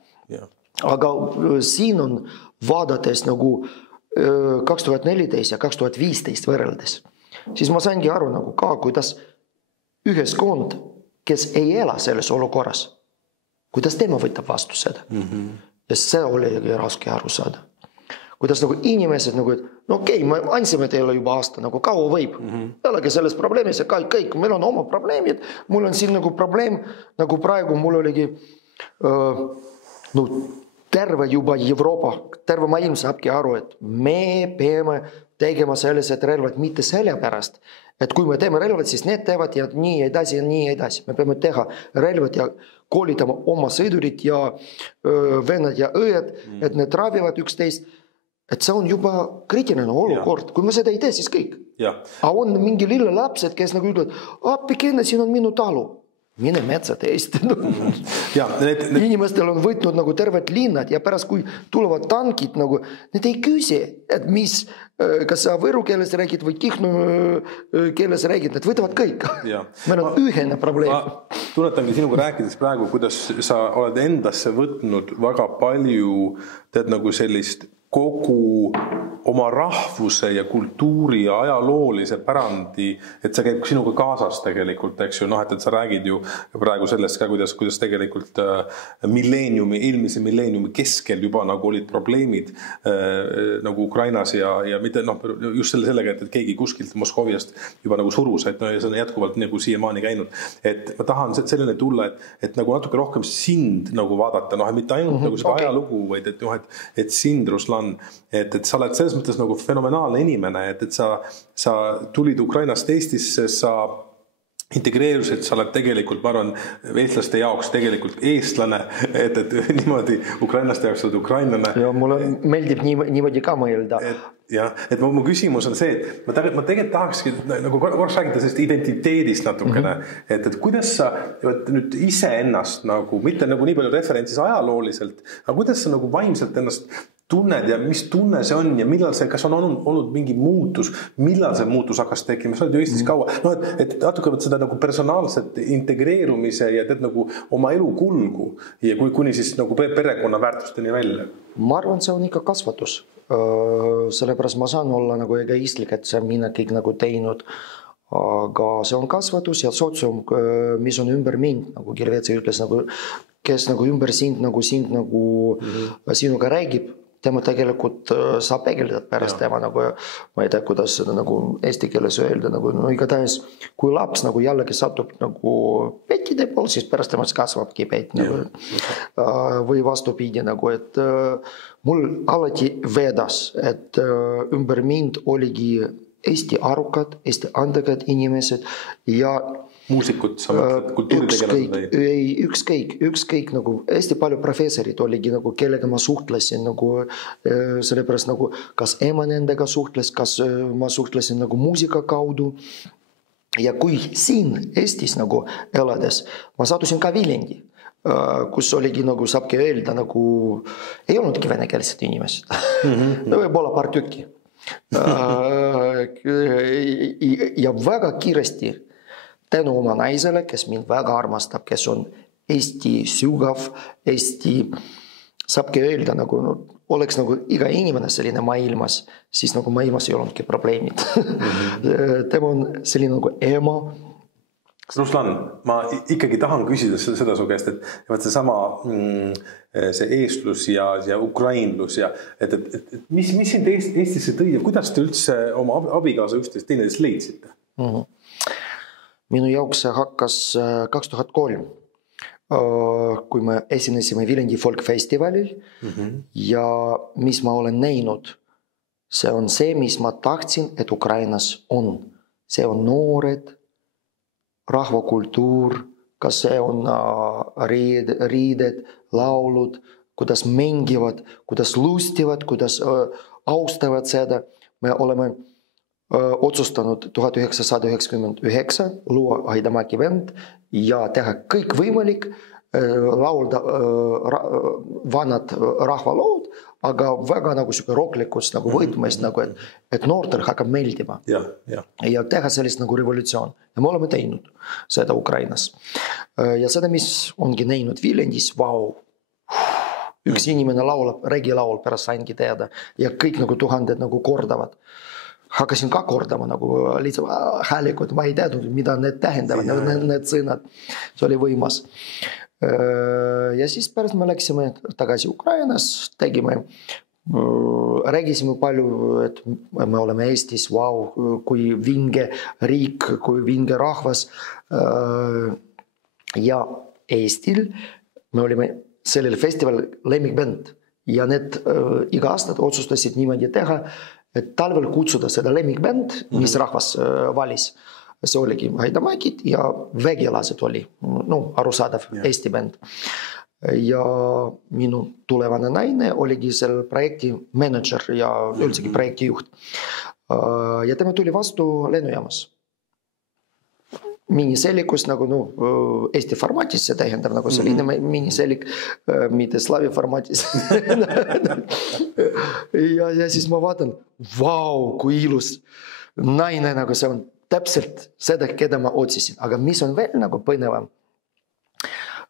Aga siin on vaadates nagu 2014 ja 2015 võrreldes. Siis ma saingi aru nagu ka, kuidas ühiskond, kes ei ela selles olukorras, kuidas tema võtab vastu seda. Ja see oli raske aru saada. Kuidas nagu inimesed nagu, no okei, me andsime teile juba aasta, nagu kaua võib. Jällegi selles probleemis ja kõik, meil on oma probleemid, mul on siin nagu probleem, nagu praegu mul oligi terve juba Euroopa, terve maailm saabki aru, et me peame tegema sellised relvad mitte sellepärast, et kui me teeme relvad, siis need teevad ja nii edasi ja nii edasi. Me peame teha relvad ja koolitama oma sõidurid ja vennad ja õed, et need ravivad üksteist. Et see on juba kriitiline olukord. Kui me seda ei tee, siis kõik. Aga on mingi lille lapsed, kes nagu ütlevad, appikene, siin on minu talu. Mine metsa teist. Inimestel on võtnud nagu terved linnad ja pärast kui tulevad tankid, nagu, need ei küsi, et mis, kas sa võru keeles räägid või Kihnu keeles räägid, need võtavad kõik. Meil on ühene probleem. Ma tunnetangi sinuga rääkides praegu, kuidas sa oled endasse võtnud väga palju tead nagu sellist kogu oma rahvuse ja kultuuri ja ajaloolise pärandi, et see käib sinuga kaasas tegelikult, eks ju, et sa räägid ju praegu sellest ka, kuidas tegelikult eelmise milleeniumi keskel juba nagu olid probleemid nagu Ukrainas ja mitte just sellega, et keegi kuskilt Moskoviast juba nagu surus, et see on jätkuvalt nagu siiamaani käinud. Et ma tahan selline tulla, et nagu natuke rohkem sind nagu vaadata, mitte ainult nagu seda ajalugu, vaid et sind, Ruslan, et sa oled selles mõttes nagu fenomenaalne inimene, et sa tulid Ukrainast Eestisse, sa integreerusid, sa oled tegelikult, ma arvan, eestlaste jaoks tegelikult eestlane, et niimoodi ukrainlaste jaoks oled ukrainlane. Ja mulle meeldib niimoodi ka mõelda. Et mu küsimus on see, et ma tegelikult tahakski nagu korraks räägida sellest identiteedist natukene, et kuidas sa nüüd ise ennast nagu, mitte nagu nii palju referentsis ajalooliselt, aga kuidas sa nagu vaimselt ennast tunned ja mis tunne see on ja millal see, kas on olnud mingi muutus, millal see muutus hakkas tekkima, sa oled ju Eestis kaua, et natuke seda nagu personaalset integreerumise ja teed nagu oma elu kulgu ja kuni siis nagu perekonna väärtusteni välja. Ma arvan, see on ikka kasvatus, sellepärast ma saan olla nagu egoistlik, et see on mina kõik nagu teinud, aga see on kasvatus ja sotsium, mis on ümber mind, nagu Kirvetsi ütles, kes nagu ümber sind nagu sinuga räägib, tema tegelikult saab peegeldada pärast tema nagu, ma ei tea, kuidas seda nagu eesti keeles öelda, nagu igatahes, kui laps nagu jällegi satub nagu petide pool, siis pärast temast kasvabki pet nagu, või vastupidi nagu, et mul alati vedas, et ümber mind oligi Eesti arukad, Eesti andekad inimesed ja muusikud, sa mõtled kultuuritegelased või? Ükskõik nagu hästi palju professorid oligi nagu, kellega ma suhtlesin nagu, sellepärast nagu, kas ema nendega suhtles, kas ma suhtlesin nagu muusika kaudu. Ja kui siin Eestis nagu elades, ma satusin ka Viljandi, kus oligi nagu, saabki öelda nagu, ei olnudki venekeelsed inimesed. Võib-olla paar tükki. Ja väga kiiresti tänu oma naisele, kes mind väga armastab, kes on Eesti sügav, Eesti saabki öelda nagu, oleks nagu iga inimene selline maailmas, siis nagu maailmas ei olnudki probleemid. Tema on selline nagu ema. Ruslan, ma ikkagi tahan küsida seda su käest, et see sama see eestlus ja ukrainlus ja et mis sind Eestisse tõi ja kuidas te üldse oma abikaasa üksteist teineteist leidsite? Minu jaoks see hakkas 2003, kui me esinesime Viljandi folkfestivalil ja mis ma olen näinud, see on see, mis ma tahtsin, et Ukrainas on. See on noored, rahvakultuur, kas see on riided, laulud, kuidas mängivad, kuidas lustivad, kuidas austavad seda. Me oleme otsustanud 1999 luua Haidamaki bänd ja teha kõik võimalik, laulda vanad rahvalood, aga väga nagu siuke rocklikus nagu võitmest, nagu et noortel hakkab meeldima ja teha sellist nagu revolutsioon. Ja me oleme teinud seda Ukrainas. Ja seda, mis ongi näinud Viljandis, vau, üks inimene laulab, regilaul pärast saingi teada ja kõik nagu tuhanded nagu kordavad. Hakkasin ka kordama nagu lihtsalt häälikud, ma ei teadnud, mida need tähendavad, need sõnad. See oli võimas. Ja siis pärast me läksime tagasi Ukrainas, räägisime palju, et me oleme Eestis, vau, kui vinge riik, kui vinge rahvas. Ja Eestil me olime sellel festival lemmikbänd ja need iga aastat otsustasid niimoodi teha, et talvel kutsuda seda lemmikbänd, mis rahvas valis. See oligi Haidamakid ja Vägilased oli, arusaadav Eesti bänd. Ja minu tulevane naine oligi selle projekti manager ja üldsegi projekti juht. Ja tema tuli vastu lennujaamas. Minisellikus nagu Eesti formatis, see tähendab nagu selline minisellik, mitte slaavi formatis. Ja siis ma vaatan, vau, kui ilus naine, nagu see on täpselt seda, keda ma otsisin. Aga mis on veel nagu põnevam?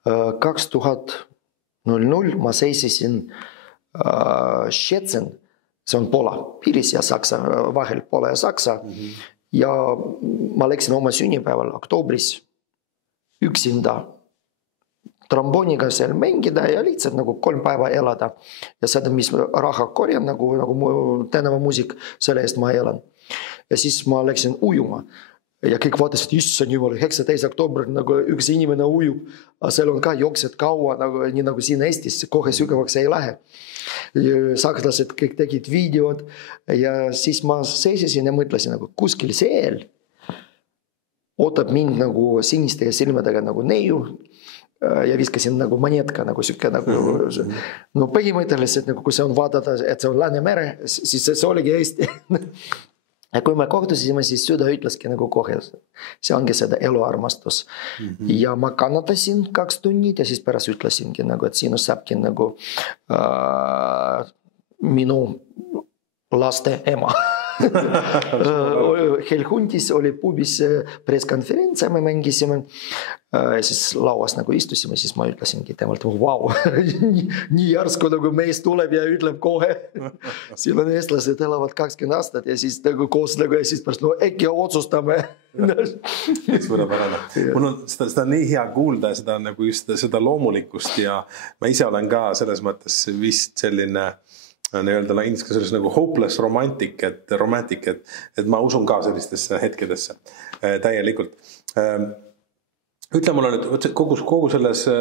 2000 ma seisisin Szczecin, see on Poola piiris ja Saksa vahel, Poola ja Saksa. Ja ma läksin oma sünnipäeval oktoobris üksinda tromboniga seal mängida ja lihtsalt nagu 3 päeva elada. Ja seda, mis raha korjan, nagu tänava muusik, selle eest ma elan. Ja siis ma läksin ujuma ja kõik vaatasid, issand jumal, 19. oktoober nagu üks inimene ujub, aga seal on ka jooksed kaua, nii nagu siin Eestis, kohe sügavaks ei lähe. Sakslased kõik tegid videod ja siis ma seisisin ja mõtlesin nagu kuskil seel ootab mind nagu siniste silmadega nagu neiu ja viskasin nagu monetka nagu sükke nagu põhimõtteliselt nagu kui see on vaadata, et see on Läänemere, siis see oligi Eesti. Ja kui me kohtusime, siis süda ütleski nagu kohe, see ongi seda eluarmastus. Ja ma kannatasin 2 tunnid ja siis pärast ütlesingi, nagu, et sinust saabki nagu minu laste ema. Helhundis oli pubis presskonferentsia, me mängisime ja siis lauas nagu istusime, siis ma ütlesingi temalt, vau, nii järsku nagu mees tuleb ja ütleb kohe. Siin on eestlased elavad 20 aastat ja siis nagu koos nagu ja siis pärast, äkki otsustame. Mul on seda nii hea kuulda ja seda, nagu just seda loomulikkust ja ma ise olen ka selles mõttes vist selline nii-öelda ingliskeeles nagu hopeless romantic, et ma usun ka sellistesse hetkedesse täielikult. Ütle mulle nüüd, kogu selles, sa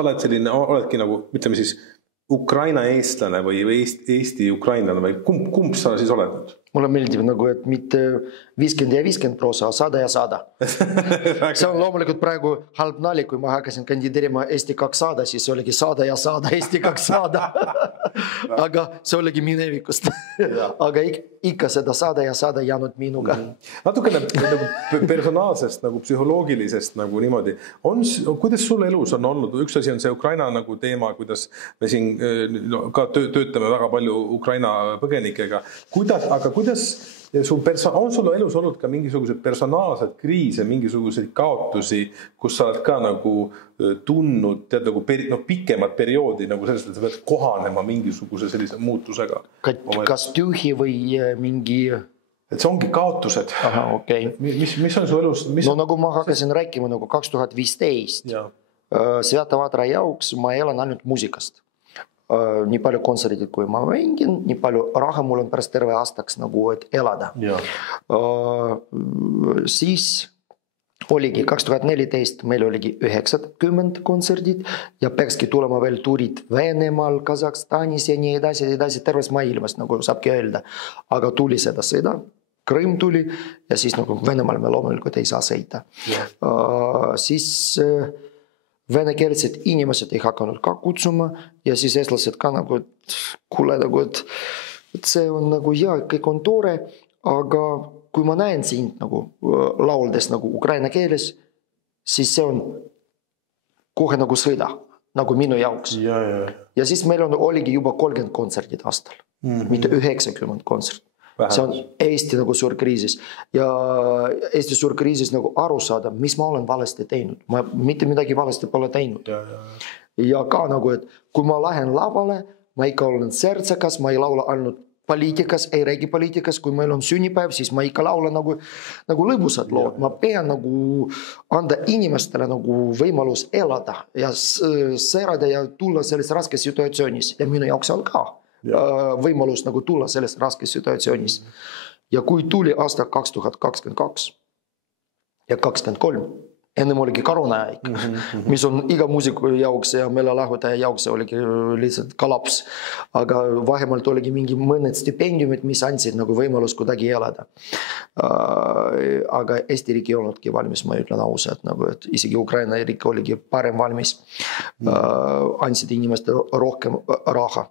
oled selline, oledki nagu, ütleme siis, Ukraina eestlane või Eesti ukrainlane või kumb sa siis oled nüüd? Mulle meeldib nagu, et mitte 50 ja 50 prosa, 100 ja 100. See on loomulikult praegu halb nali, kui ma hakkasin kandideerima Eesti 200, siis oligi 100 ja 100 Eesti 200. Aga see oligi minevikust. Aga ikka seda 100 ja 100 jäänud minuga. Natukene nagu personaalsest, nagu psühholoogilisest nagu niimoodi. Kuidas sul elus on olnud? Üks asi on see Ukraina nagu teema, kuidas me siin ka töötame väga palju Ukraina põgenikega. Aga kuidas on sul elus olnud ka mingisugused personaalsed kriise, mingisuguseid kaotusi, kus sa oled ka nagu tundnud tead, nagu pikemat perioodi nagu sellest, et sa pead kohanema mingisuguse sellise muutusega? Kas tühi või mingi... Et see ongi kaotused. Aha, okei. Mis on su elus? No nagu ma hakkasin rääkima nagu 2015. Sveta Vatra jaoks ma elan ainult muusikast. Nii palju kontserdid, kui ma mängin, nii palju raha mul on pärast terve aastaks nagu, et elada. Siis oligi 2014, meil oligi 90 kontserdid ja peakski tulema veel tuurid Venemaal, Kasahstanis ja nii edasi terves maailmas, nagu saabki öelda. Aga tuli seda sõda, Krõmm tuli ja siis nagu Venemaal me loomulikult ei saa sõita. Siis venekeelsed inimesed ei hakanud ka kutsuma ja siis eestlased ka nagu, kuule nagu, et see on nagu kõik on tore, aga kui ma näen sind nagu lauldes nagu ukraina keeles, siis see on kohe nagu sõda, nagu minu jaoks. Ja siis meil oligi juba 30 kontserdid aastal, mitte 90 kontsert. See on Eesti nagu suur kriisis ja Eesti suur kriisis nagu aru saada, mis ma olen valesti teinud. Ma mitte midagi valesti pole teinud. Ja ka nagu, et kui ma lähen lavale, ma ikka olen särtsakas, ma ei laula ainult poliitikas, ei räägi poliitikas, kui meil on sünnipäev, siis ma ikka laula nagu lõbusad lood. Ma pean nagu anda inimestele nagu võimalus elada ja särada ja tulla selles raskes situatsioonis ja minu jaoks on ka võimalus nagu tulla selles raskes situatsioonis. Ja kui tuli aasta 2022 ja 2023, ennem oligi koroonaaeg, mis on iga muusiku jaoks ja meelelahutaja jaoks oligi lihtsalt kalaps. Aga vahemalt oligi mingi mõned stipendiumid, mis andsid nagu võimalus kuidagi elada. Aga Eesti riik ei olnudki valmis, ma ütlen ausalt, nagu, et isegi Ukraina riik oligi parem valmis. Andsid inimeste rohkem raha,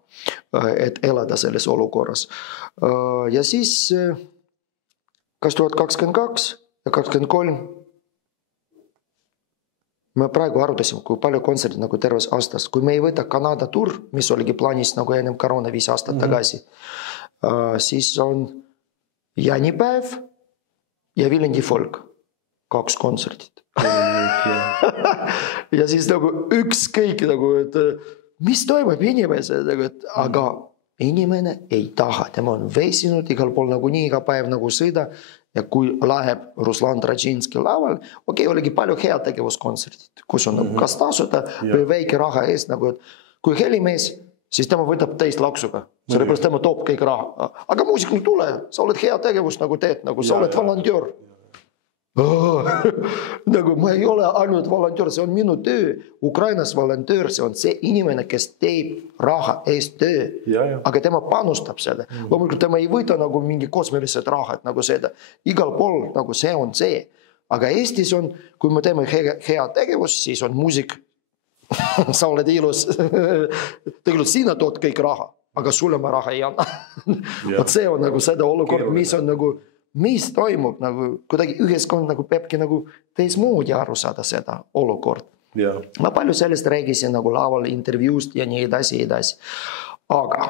et elada selles olukorras. Ja siis 2022 ja 2023 me praegu arutasime, kui palju kontserdid nagu terves aastas. Kui me ei võta Kanada tur, mis oligi plaanis nagu ennem koroona 5 aastat tagasi, siis on jaanipäev ja Viljandi folk 2 kontserdit. Ja siis nagu ükskõik, nagu, et mis toimub inimese, aga inimene ei taha, tema on väsinud igal pool nagu nii iga päev nagu sõida. Ja kui läheb Ruslan Trotšinski laval, oligi palju heategevuskontserdid, kus on nagu kas tasuta või väike raha eest, nagu, et kui helimees, siis tema võtab teist laksuga, sellepärast tema toob kõik raha. Aga muusik nüüd tule, sa oled heategevus nagu teed, nagu sa oled volontöör. Nagu ma ei ole ainult volontöör, see on minu töö. Ukrainas volontöör, see on see inimene, kes teeb raha eest töö, aga tema panustab seda. Loomulikult tema ei võta nagu mingi kosmelised rahad nagu seda. Igal pool nagu see on see. Aga Eestis on, kui me teeme hea tegevus, siis on muusik. Sa oled ilus. Tegelikult sina tood kõik raha, aga sulle ma raha ei anna. Vot see on nagu seda olukord, mis on nagu mis toimub, nagu kuidagi ühiskond nagu peabki nagu teismoodi aru saada seda olukord. Ma palju sellest räägisin nagu laval intervjuust ja nii edasi. Aga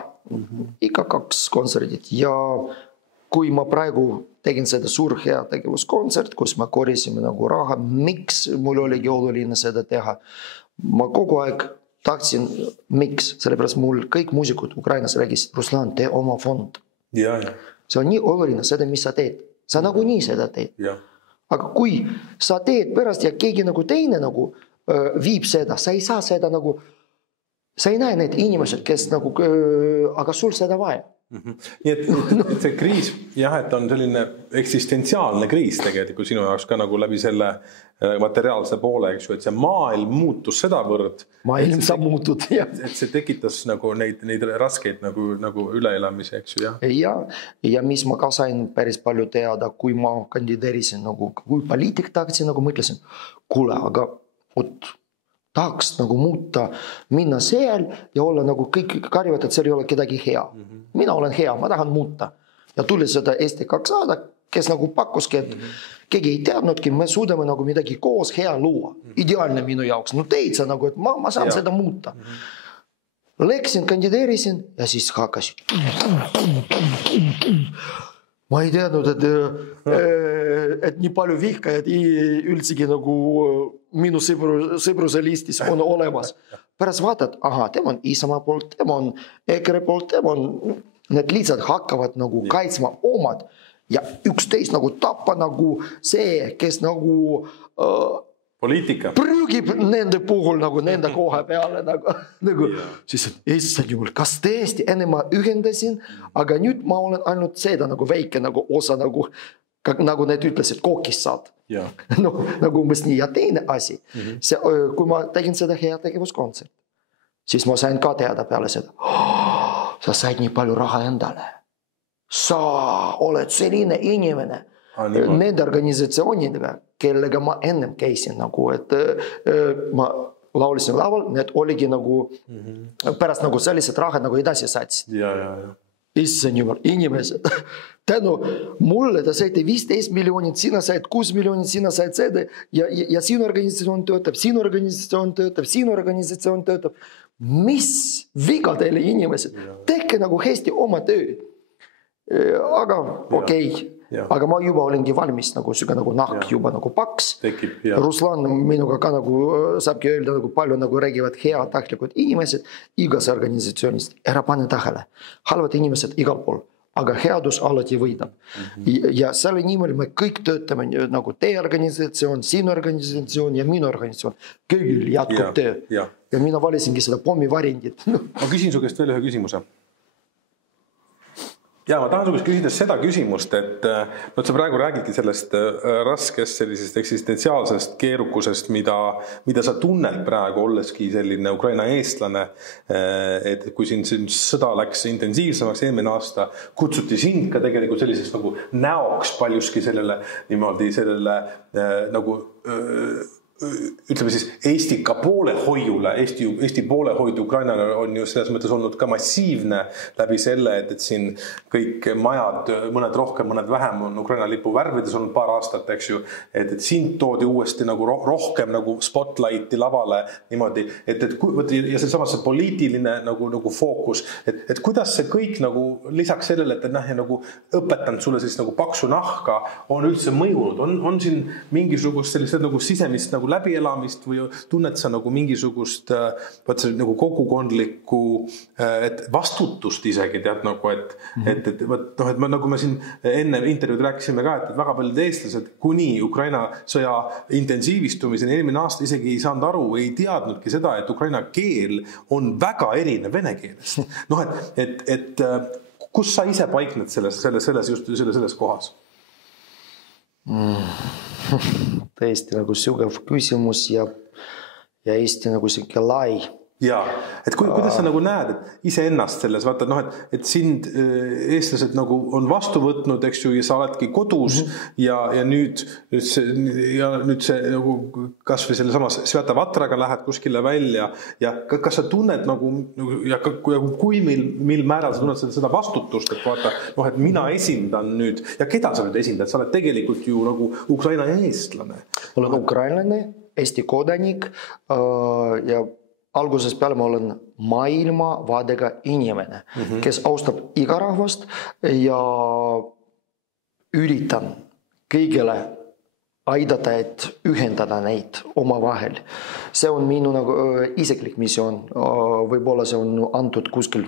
ikka 2 kontserdid ja kui ma praegu tegin seda suur hea tegevuskontsert, kus me korisime nagu raha, miks mul oligi oluline seda teha? Ma kogu aeg tahtsin, miks? Sellepärast mul kõik muusikud Ukrainas räägisid, Ruslan, tee oma fond. See on nii oluline seda, mis sa teed. Sa nagu nii seda teed. Aga kui sa teed pärast ja keegi nagu teine nagu viib seda, sa ei saa seda nagu, sa ei näe need inimesed, kes nagu, aga sul seda vaja. Nii et see kriis, et on selline eksistentsiaalne kriis tegelikult sinu jaoks ka nagu läbi selle materiaalse poole, eks ju, et see maailm muutus sedavõrd. Maailm saab muutud, jah. Et see tekitas nagu neid raskeid nagu üleelamisi, eks ju, jah. Ja mis ma ka sain päris palju teada, kui ma kandideerisin, nagu, kui poliitik tahtsin, nagu mõtlesin, kuule, aga tahaks nagu muuta, minna seal ja olla nagu kõik karjuvad, et seal ei ole kedagi hea. Mina olen hea, ma tahan muuta. Ja tuli seda Eesti 200, kes nagu pakkuski, et keegi ei teadnudki, me suudame nagu midagi koos hea luua. Ideaalne minu jaoks. No teid sa nagu, et ma saan seda muuta. Läksin, kandideerisin ja siis hakkasin. ma ei teadnud, et nii palju vihkajad üldsegi nagu minu sõpruse listis on olemas. Pärast vaatad, tema on Isamaa poolt, tema on EKRE poolt, tema on, need lihtsalt hakkavad nagu kaitsma omad ja üksteist nagu tappa nagu see, kes nagu poliitika prügib nende puhul nagu nende koha peale nagu siis, issand jumal, kas tõesti enne ma ühendasin, aga nüüd ma olen ainult seda nagu väike nagu osa nagu need ütlesid, kookist saad. Nagu umbes nii. Ja teine asi, kui ma tegin seda heategevuskontsert, siis ma sain ka teada peale seda, sa said nii palju raha endale. Sa oled selline inimene. Nende organisatsioonidega, kellega ma ennem käisin, nagu, et ma laulisin laval, need oligi nagu pärast nagu sellised rahad nagu edasi saatsid. Issand jumal, inimesed, tänu mulle ta saite 15 miljonit, sina said 6 miljonit, sina said seda ja sinu organisatsioon töötab, sinu organisatsioon töötab, sinu organisatsioon töötab. Mis viga teile inimesed? Tehke nagu hästi oma töö. Aga okei. Aga ma juba olengi valmis nagu süga nagu nahk juba nagu paks. Ruslan minuga ka nagu saabki öelda nagu palju nagu räägivad hea tahtlikud inimesed igas organisatsioonist. Ära pane tähele. Halvad inimesed igal pool. Aga headus alati võidab. Ja selle nimel me kõik töötame nagu teie organisatsioon, sinu organisatsioon ja minu organisatsioon. Kõigil jätkub töö. Ja mina valisingi seda pommivarindit. Ma küsin su käest veel ühe küsimuse. Ja ma tahan su küsida seda küsimust, et sa praegu räägidki sellest raskest sellisest eksistentsiaalsest keerukusest, mida sa tunned praegu olleski selline Ukraina eestlane, et kui siin sõda läks intensiivsemaks eelmine aasta, kutsuti sind ka tegelikult selliseks nagu näoks paljuski sellele nagu ütleme siis Eesti ka poolehoiule, Eesti poolehoidu Ukrainale on ju selles mõttes olnud ka massiivne läbi selle, et siin kõik majad, mõned rohkem, mõned vähem on Ukraina lipu värvides olnud paar aastat, eks ju, et sind toodi uuesti nagu rohkem nagu spotlighti lavale niimoodi, ja samas see poliitiline nagu fookus, et kuidas see kõik nagu lisaks sellele, et nagu õpetanud sulle siis nagu paksu nahka, on üldse mõjunud, on siin mingisugust sellised nagu sisemist nagu läbielamist või tunned sa nagu mingisugust nagu kogukondlikku vastutust isegi tead nagu, et nagu me siin enne intervjuud rääkisime ka, et väga paljud eestlased kuni Ukraina sõja intensiivistumiseni eelmine aasta isegi ei saanud aru või ei teadnudki seda, et Ukraina keel on väga erinev vene keelest. Et kus sa ise paikned selles kohas? Tõesti nagu sügav küsimus ja Eesti nagu siuke lai. Ja, et kuidas sa nagu näed, et ise ennast selles, vaata, et sind eestlased nagu on vastu võtnud, eks ju, ja sa oledki kodus ja nüüd see nagu kas või selle samas Sveta Vatraga lähed kuskile välja ja kas sa tunned nagu, ja kui mil määral sa tunned seda vastutust, et vaata, et mina esindan nüüd, ja keda sa nüüd esindad, sa oled tegelikult ju nagu Ukraina eestlane. Olen ukrainlane, Eesti kodanik ja alguses peale ma olen maailmavaadega inimene, kes austab iga rahvast ja üritan kõigile aidata, et ühendada neid oma vahel. See on minu nagu isiklik missioon. Võib-olla see on antud kuskil,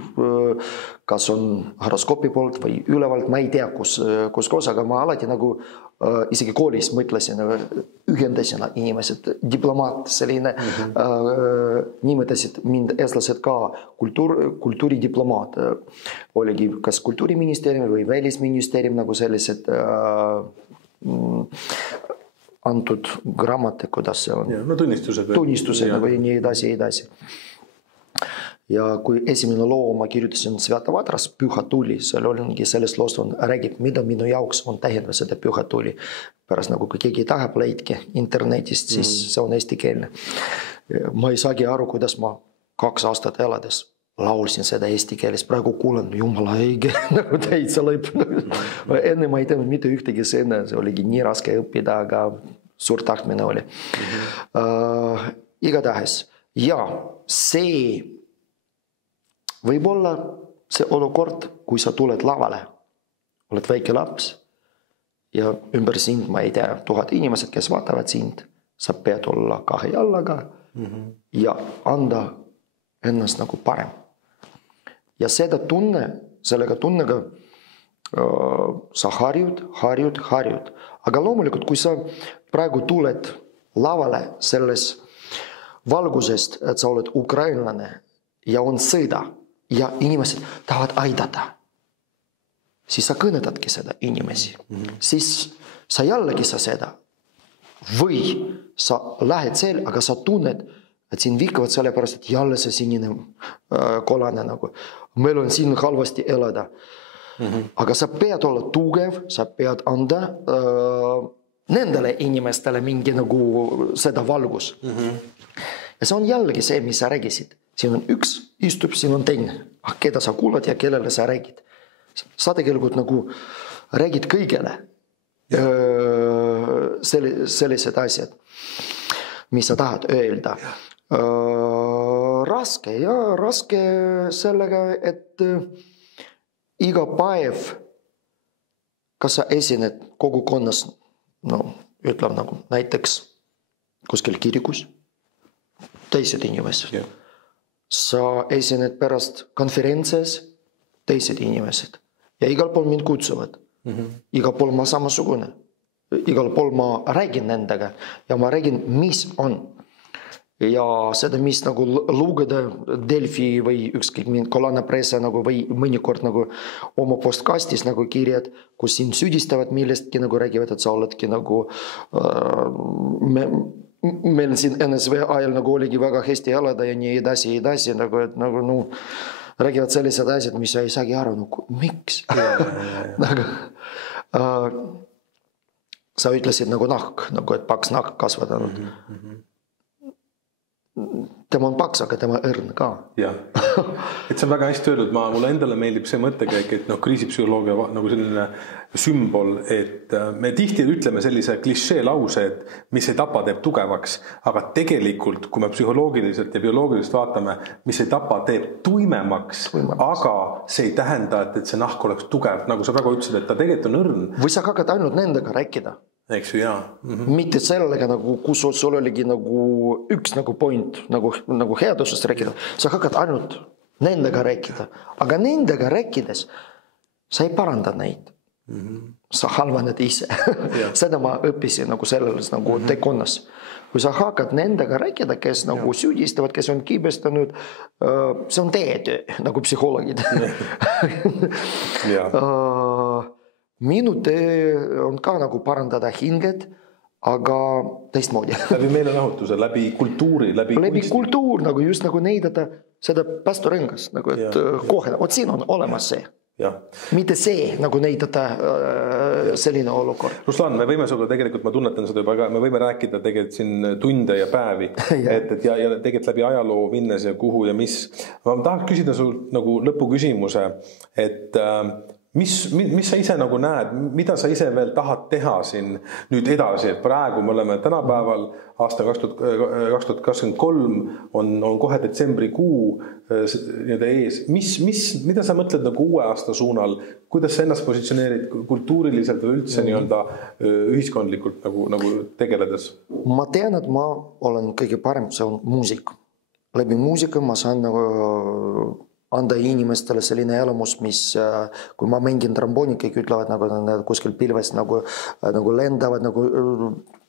kas on horoskoopi poolt või ülevalt, ma ei tea, kus koos, aga ma alati nagu isegi koolis mõtlesin, ühendasin inimesed, diplomaat, selline nimetasid mind eestlased ka kultuuridiplomaat. Oligi kas kultuuriministeerium või välisministeerium nagu sellised antud grammati, kuidas see on. No tunnistused või nii edasi. Ja kui esimene loo ma kirjutasin Sveta Vatras, Püha tuli, seal olingi sellest loost on räägib, mida minu jaoks on tähendab seda Püha tuli. Pärast nagu kui keegi tahab leidki internetist, siis see on eestikeelne. Ma ei saagi aru, kuidas ma 2 aastat elades laulsin seda eesti keeles. Praegu kuulen, jumala õige, nagu täitsa lõip. Enne ma ei teinud mitte ühtegi sõna, see oligi nii raske õppida, aga suur tahtmine oli. Igatahes. Ja see võib-olla see olukord, kui sa tuled lavale, oled väike laps ja ümber sind, ma ei tea, 1000 inimesed, kes vaatavad sind, sa pead olla 2 jallaga ja anda ennast nagu parem. Ja sellega tunnega sa harjud. Aga loomulikult, kui sa praegu tuled lavale selles valgusest, et sa oled ukrainlane ja on sõda ja inimesed tahavad aidata, siis sa kõnetadki seda inimesi. Siis sa jällegi sa seda. Või sa lähed seal, aga sa tunned, et siin vihkavad sellepärast, et jälle see sinine kolane nagu. Meil on siin halvasti elada. Aga sa pead olla tugev, sa pead anda nendele inimestele mingi nagu seda valgus. Ja see on jällegi see, mis sa räägisid. Siin on üks istub, siin on teine. Keda sa kuulad ja kellele sa räägid. Sa tegelikult nagu räägid kõigele sellised asjad, mis sa tahad öelda. Raske sellega, et iga päev, kas sa esined kogukonnas, ütleb nagu näiteks kuskil kirikus, teised inimesed. Sa esined pärast konferentses, teised inimesed. Ja igal pool mind kutsuvad. Igal pool ma samasugune. Igal pool ma räägin nendega ja ma räägin, mis on. Ja seda, mis nagu lugeda Delfi või ükskõik kolana pressa nagu, või mõnikord nagu oma postkastis nagu kirjad, kus sind süüdistavad millestki, nagu räägivad, et sa oledki nagu meil siin NSV ajal nagu oligi väga hästi elada ja nii edasi, nagu, et nagu räägivad sellised asjad, mis sa ei saagi aru, nagu miks? Sa ütlesid nagu nahk, nagu et paks nahk kasvatanud. Tema on paks, aga tema õrn ka. Jah, et see on väga hästi öeldud. Mulle endale meeldib see mõttekäik, et kriisipsühholoogia nagu selline sümbol, et me tihti ütleme sellise klišee lause, et mis ei tapa, teeb tugevaks, aga tegelikult, kui me psühholoogiliselt ja bioloogiliselt vaatame, mis ei tapa, teeb tuimemaks, aga see ei tähenda, et see nahk oleks tugev, nagu sa väga ütlesid, et ta tegelikult on õrn. Või sa hakkad ainult nendega rääkida. Eks ju, jaa. Mitte sellega, nagu, kus sul oligi nagu üks nagu point, nagu headusest rääkida. Sa hakkad ainult nendega rääkida. Aga nendega rääkides sa ei paranda neid. Sa halvaned ise. Seda ma õppisin nagu selles nagu tekonnas. Kui sa hakkad nendega rääkida, kes nagu süüdistavad, kes on kibestanud, see on teie töö, nagu psühholoogid. Minu töö on ka nagu parandada hinged, aga teistmoodi. Läbi meelenahutuse, läbi kultuuri, läbi kunsti. Kultuur, nagu just nagu näidata seda päästurõngas, nagu et kohe, siin on olemas see. Mitte see, nagu näidata selline olukord. Ruslan, me võime sulle tegelikult, ma tunnetan seda juba, aga me võime rääkida tegelikult siin tunde ja päevi, ja tegelikult läbi ajaloo minnes ja kuhu ja mis. Ma tahaks küsida sul nagu lõpuküsimuse, et mis sa ise nagu näed, mida sa ise veel tahad teha siin nüüd edasi, et praegu me oleme tänapäeval aasta 2023 on kohe detsembrikuu ees. Mida sa mõtled nagu uue aasta suunal, kuidas sa ennast positsioneerid kultuuriliselt või üldse ühiskondlikult nagu tegeledes? Ma tean, et ma olen kõige parem, see on muusik. Läbi muusika ma saan nagu anda inimestele selline elamus, mis kui ma mängin trombooni, kõik ütlevad nagu kuskil pilvest nagu lendavad,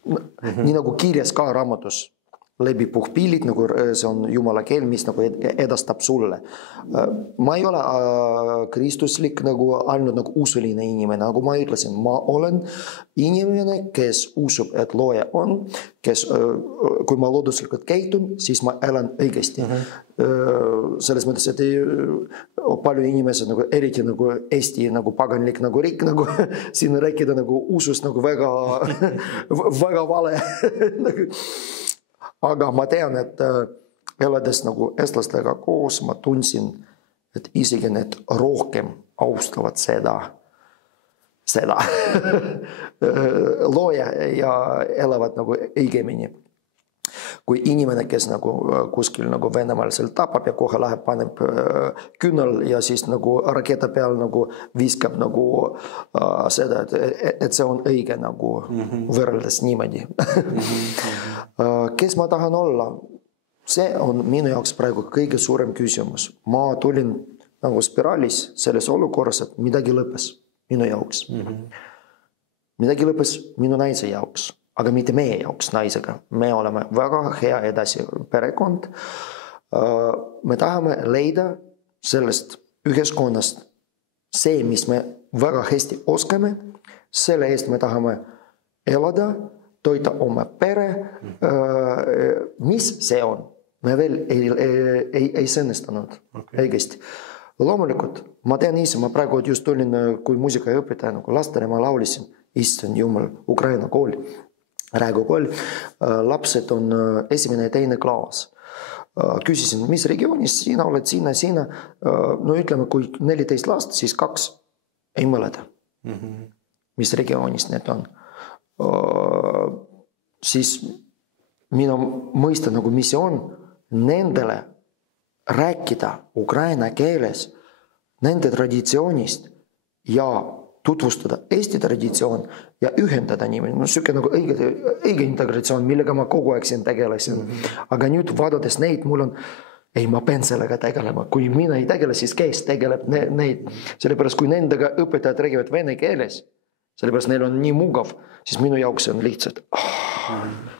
nii nagu kirjas ka raamatus. Läbi puhpillid, nagu see on jumala keel, mis nagu edastab sulle. Ma ei ole kristuslik nagu ainult nagu usuline inimene, nagu ma ütlesin, ma olen inimene, kes usub, et looja on, kes, kui ma looduslikult käitun, siis ma elan õigesti. Selles mõttes, et palju inimesed nagu eriti nagu Eesti nagu paganlik nagu riik nagu siin rääkida nagu usust nagu väga vale. Aga ma tean, et elades nagu eestlastega koos, ma tundsin, et isegi need rohkem austavad seda looja ja elavad nagu õigemini. kui inimene, kes nagu kuskil nagu Venemaal seal tapab ja kohe läheb, paneb küünal ja siis nagu raketa peal nagu viskab nagu seda, et see on õige nagu võrreldes niimoodi. Kes ma tahan olla? See on minu jaoks praegu kõige suurem küsimus. Ma tulin nagu spiraalis selles olukorras, et midagi lõppes minu jaoks. Midagi lõppes minu naise jaoks, aga mitte meie jaoks naisega. Me oleme väga hea edasi perekond. Me tahame leida sellest ühiskonnast see, mis me väga hästi oskame. Selle eest me tahame elada, toita oma pere. Mis see on? Me veel ei sõnestanud õigesti. Loomulikult, ma tean ise, ma praegu just tulin, kui muusikaõpetaja nagu lastele ma laulisin, issand jumal, Ukraina kool, Räägu kool, lapsed on esimene ja teine klaas. Küsisin, mis regioonis sina oled, sina, no ütleme, kui 14 last, siis 2 ei mäleta. Mis regioonis need on. Siis mina mõistan nagu, mis see on, nendele rääkida ukraina keeles, nende traditsioonist ja tutvustada Eesti traditsioon ja ühendada niimoodi. No süke nagu õige integratsioon, millega ma kogu aeg siin tegelesin. Aga nüüd vaadates neid, mul on, ei, ma pean sellega tegelema. Kui mina ei tegele, siis kes tegeleb neid. Sellepärast, kui nendega õpetajad räägivad vene keeles, sellepärast neil on nii mugav, siis minu jaoks on lihtsalt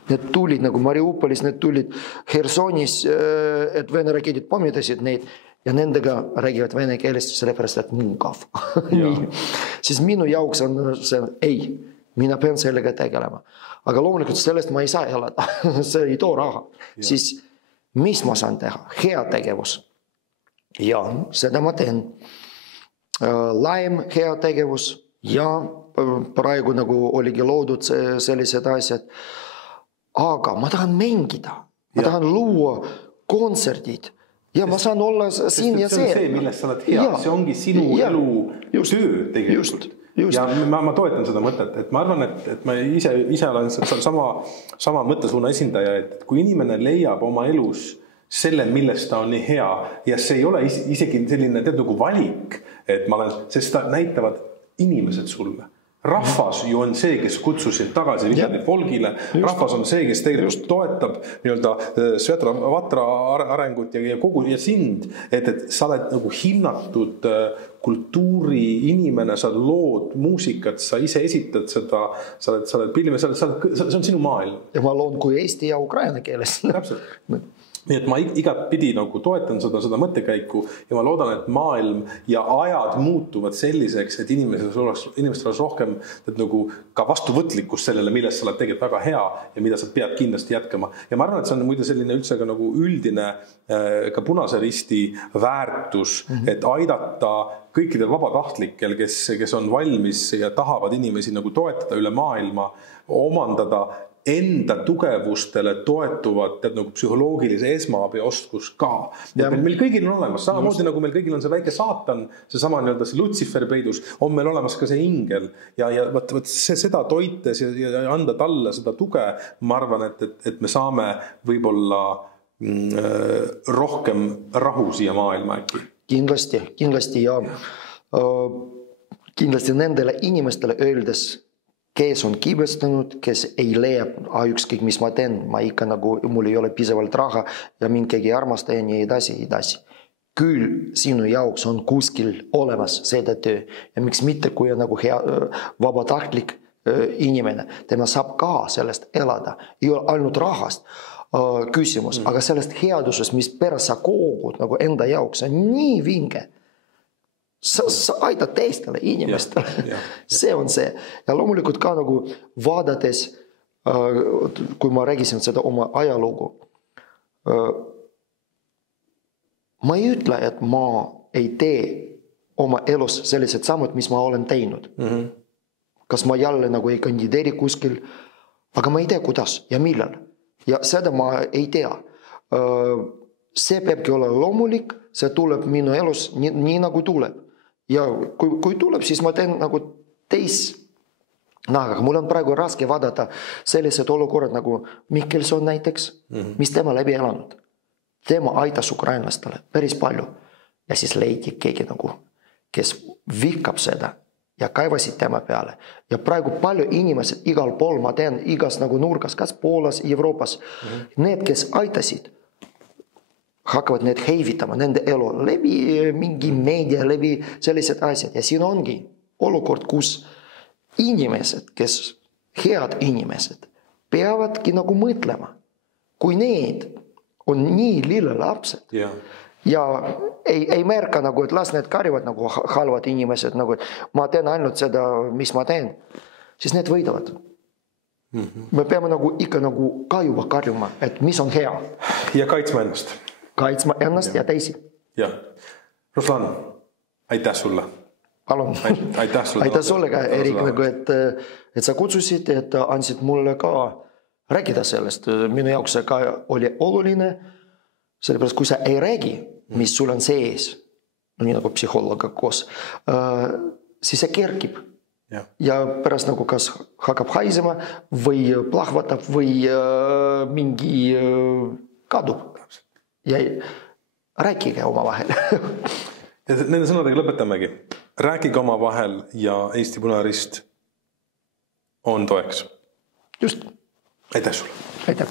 need tulid nagu Mariupolis, need tulid Hersonis, et vene raketid pommitasid neid ja nendega räägivad vene keeles, sellepärast, et mugav. Siis minu jaoks on see, ei, mina pean sellega tegelema. Aga loomulikult sellest ma ei saa elada, see ei too raha. Siis mis ma saan teha? Hea tegevus. Ja seda ma teen. Laiem hea tegevus ja praegu nagu oligi loodud sellised asjad. Aga ma tahan mängida, ma tahan luua kontserdid ja ma saan olla siin ja see. See on see, millest sa oled hea, see ongi sinu elu töö tegelikult. Ja ma toetan seda mõtet, et ma arvan, et ma ise olen sama mõttesuuna esindaja, et kui inimene leiab oma elus selle, millest ta on nii hea ja see ei ole isegi selline nagu valik, et ma olen, sest ta näitavad inimesed sulle. Rahvas ju on see, kes kutsusid tagasi Viljandi folgile. Rahvas on see, kes tegelikult toetab Svetra Vatra arengut ja kogu ja sind, et sa oled nagu hinnatud kultuuri inimene, sa lood muusikat, sa ise esitad seda, sa oled pilme, see on sinu maailm. Ja ma loon kui eesti ja ukraina keeles. Täpselt. Nii et ma igatpidi nagu toetan seda mõttekäiku ja ma loodan, et maailm ja ajad muutuvad selliseks, et inimestel oleks rohkem nagu ka vastuvõtlikkus sellele, millest sa oled tegelikult väga hea ja mida sa pead kindlasti jätkama. Ja ma arvan, et see on muide selline üldse ka nagu üldine ka Punase Risti väärtus, et aidata kõikidel vabatahtlikel, kes on valmis ja tahavad inimesi nagu toetada üle maailma, omandada enda tugevustele toetuvad nagu psühholoogilise esmaabi oskus ka. Meil kõigil on olemas, samamoodi nagu meil kõigil on see väike saatan, see sama see Lutsifer peidus, on meil olemas ka see ingel ja võt seda toites ja anda talle seda tuge, ma arvan, et me saame võib-olla rohkem rahu siia maailma äkki. Kindlasti ja kindlasti nendele inimestele öeldes, kes on kibestanud, kes ei leia, ükskõik mis ma teen, ma ikka nagu, mul ei ole piisavalt raha ja mind keegi armasta ja nii edasi. Küll sinu jaoks on kuskil olemas seda töö ja miks mitte, kui on nagu hea vabatahtlik inimene, tema saab ka sellest elada, ei ole ainult rahast küsimus, aga sellest headusest, mis pärast sa kogud nagu enda jaoks, on nii vinge. Sa aitad teistele inimestele. See on see. Ja loomulikult ka nagu vaadates, kui ma räägisin seda oma ajalugu, ma ei ütle, et ma ei tee oma elus sellised sammud, mis ma olen teinud. Kas ma jälle nagu ei kandideeri kuskil, aga ma ei tea, kuidas ja millal. Ja seda ma ei tea. See peabki olla loomulik, see tuleb minu elus nii nagu tuleb. Ja kui tuleb, siis ma teen nagu No, aga mul on praegu raske vaadata sellised olukorrad nagu Mihkelson näiteks, mis tema läbi elanud. Tema aitas ukrainlastele päris palju. Ja siis leiti keegi nagu, kes vihkab seda ja kaivasid tema peale. Ja praegu palju inimesed igal pool, ma teen igas nagu nurgas, kas Poolas, Euroopas. Need, kes aitasid, hakkavad need heivitama, nende elu läbi mingi meedia, läbi sellised asjad. Ja siin ongi olukord, kus inimesed, kes head inimesed, peavadki nagu mõtlema. Kui need on nii lillelapsed ja ei märka nagu, et las need karjuvad nagu halvad inimesed, nagu, et ma teen ainult seda, mis ma teen, siis need võidavad. Me peame nagu ikka nagu kajuva karjuma, et mis on hea. Ja kaitsma ennast. Kaitsma ennast ja teisi. Ja. Ruslan, aitäh sulle. Palun. Aitäh sulle ka, Erik, nagu, et sa kutsusid, et andsid mulle ka rääkida sellest. Minu jaoks see ka oli oluline, sellepärast kui sa ei räägi, mis sul on sees, no nii nagu psühholooga koos, siis see kerkib. Ja pärast nagu kas hakkab haisema või plahvatab või mingi kadub. Ja rääkige oma vahel. Ja nende sõnadega lõpetamegi. Rääkige oma vahel ja Eesti Punarist on toeks. Just. Aitäh sulle. Aitäh.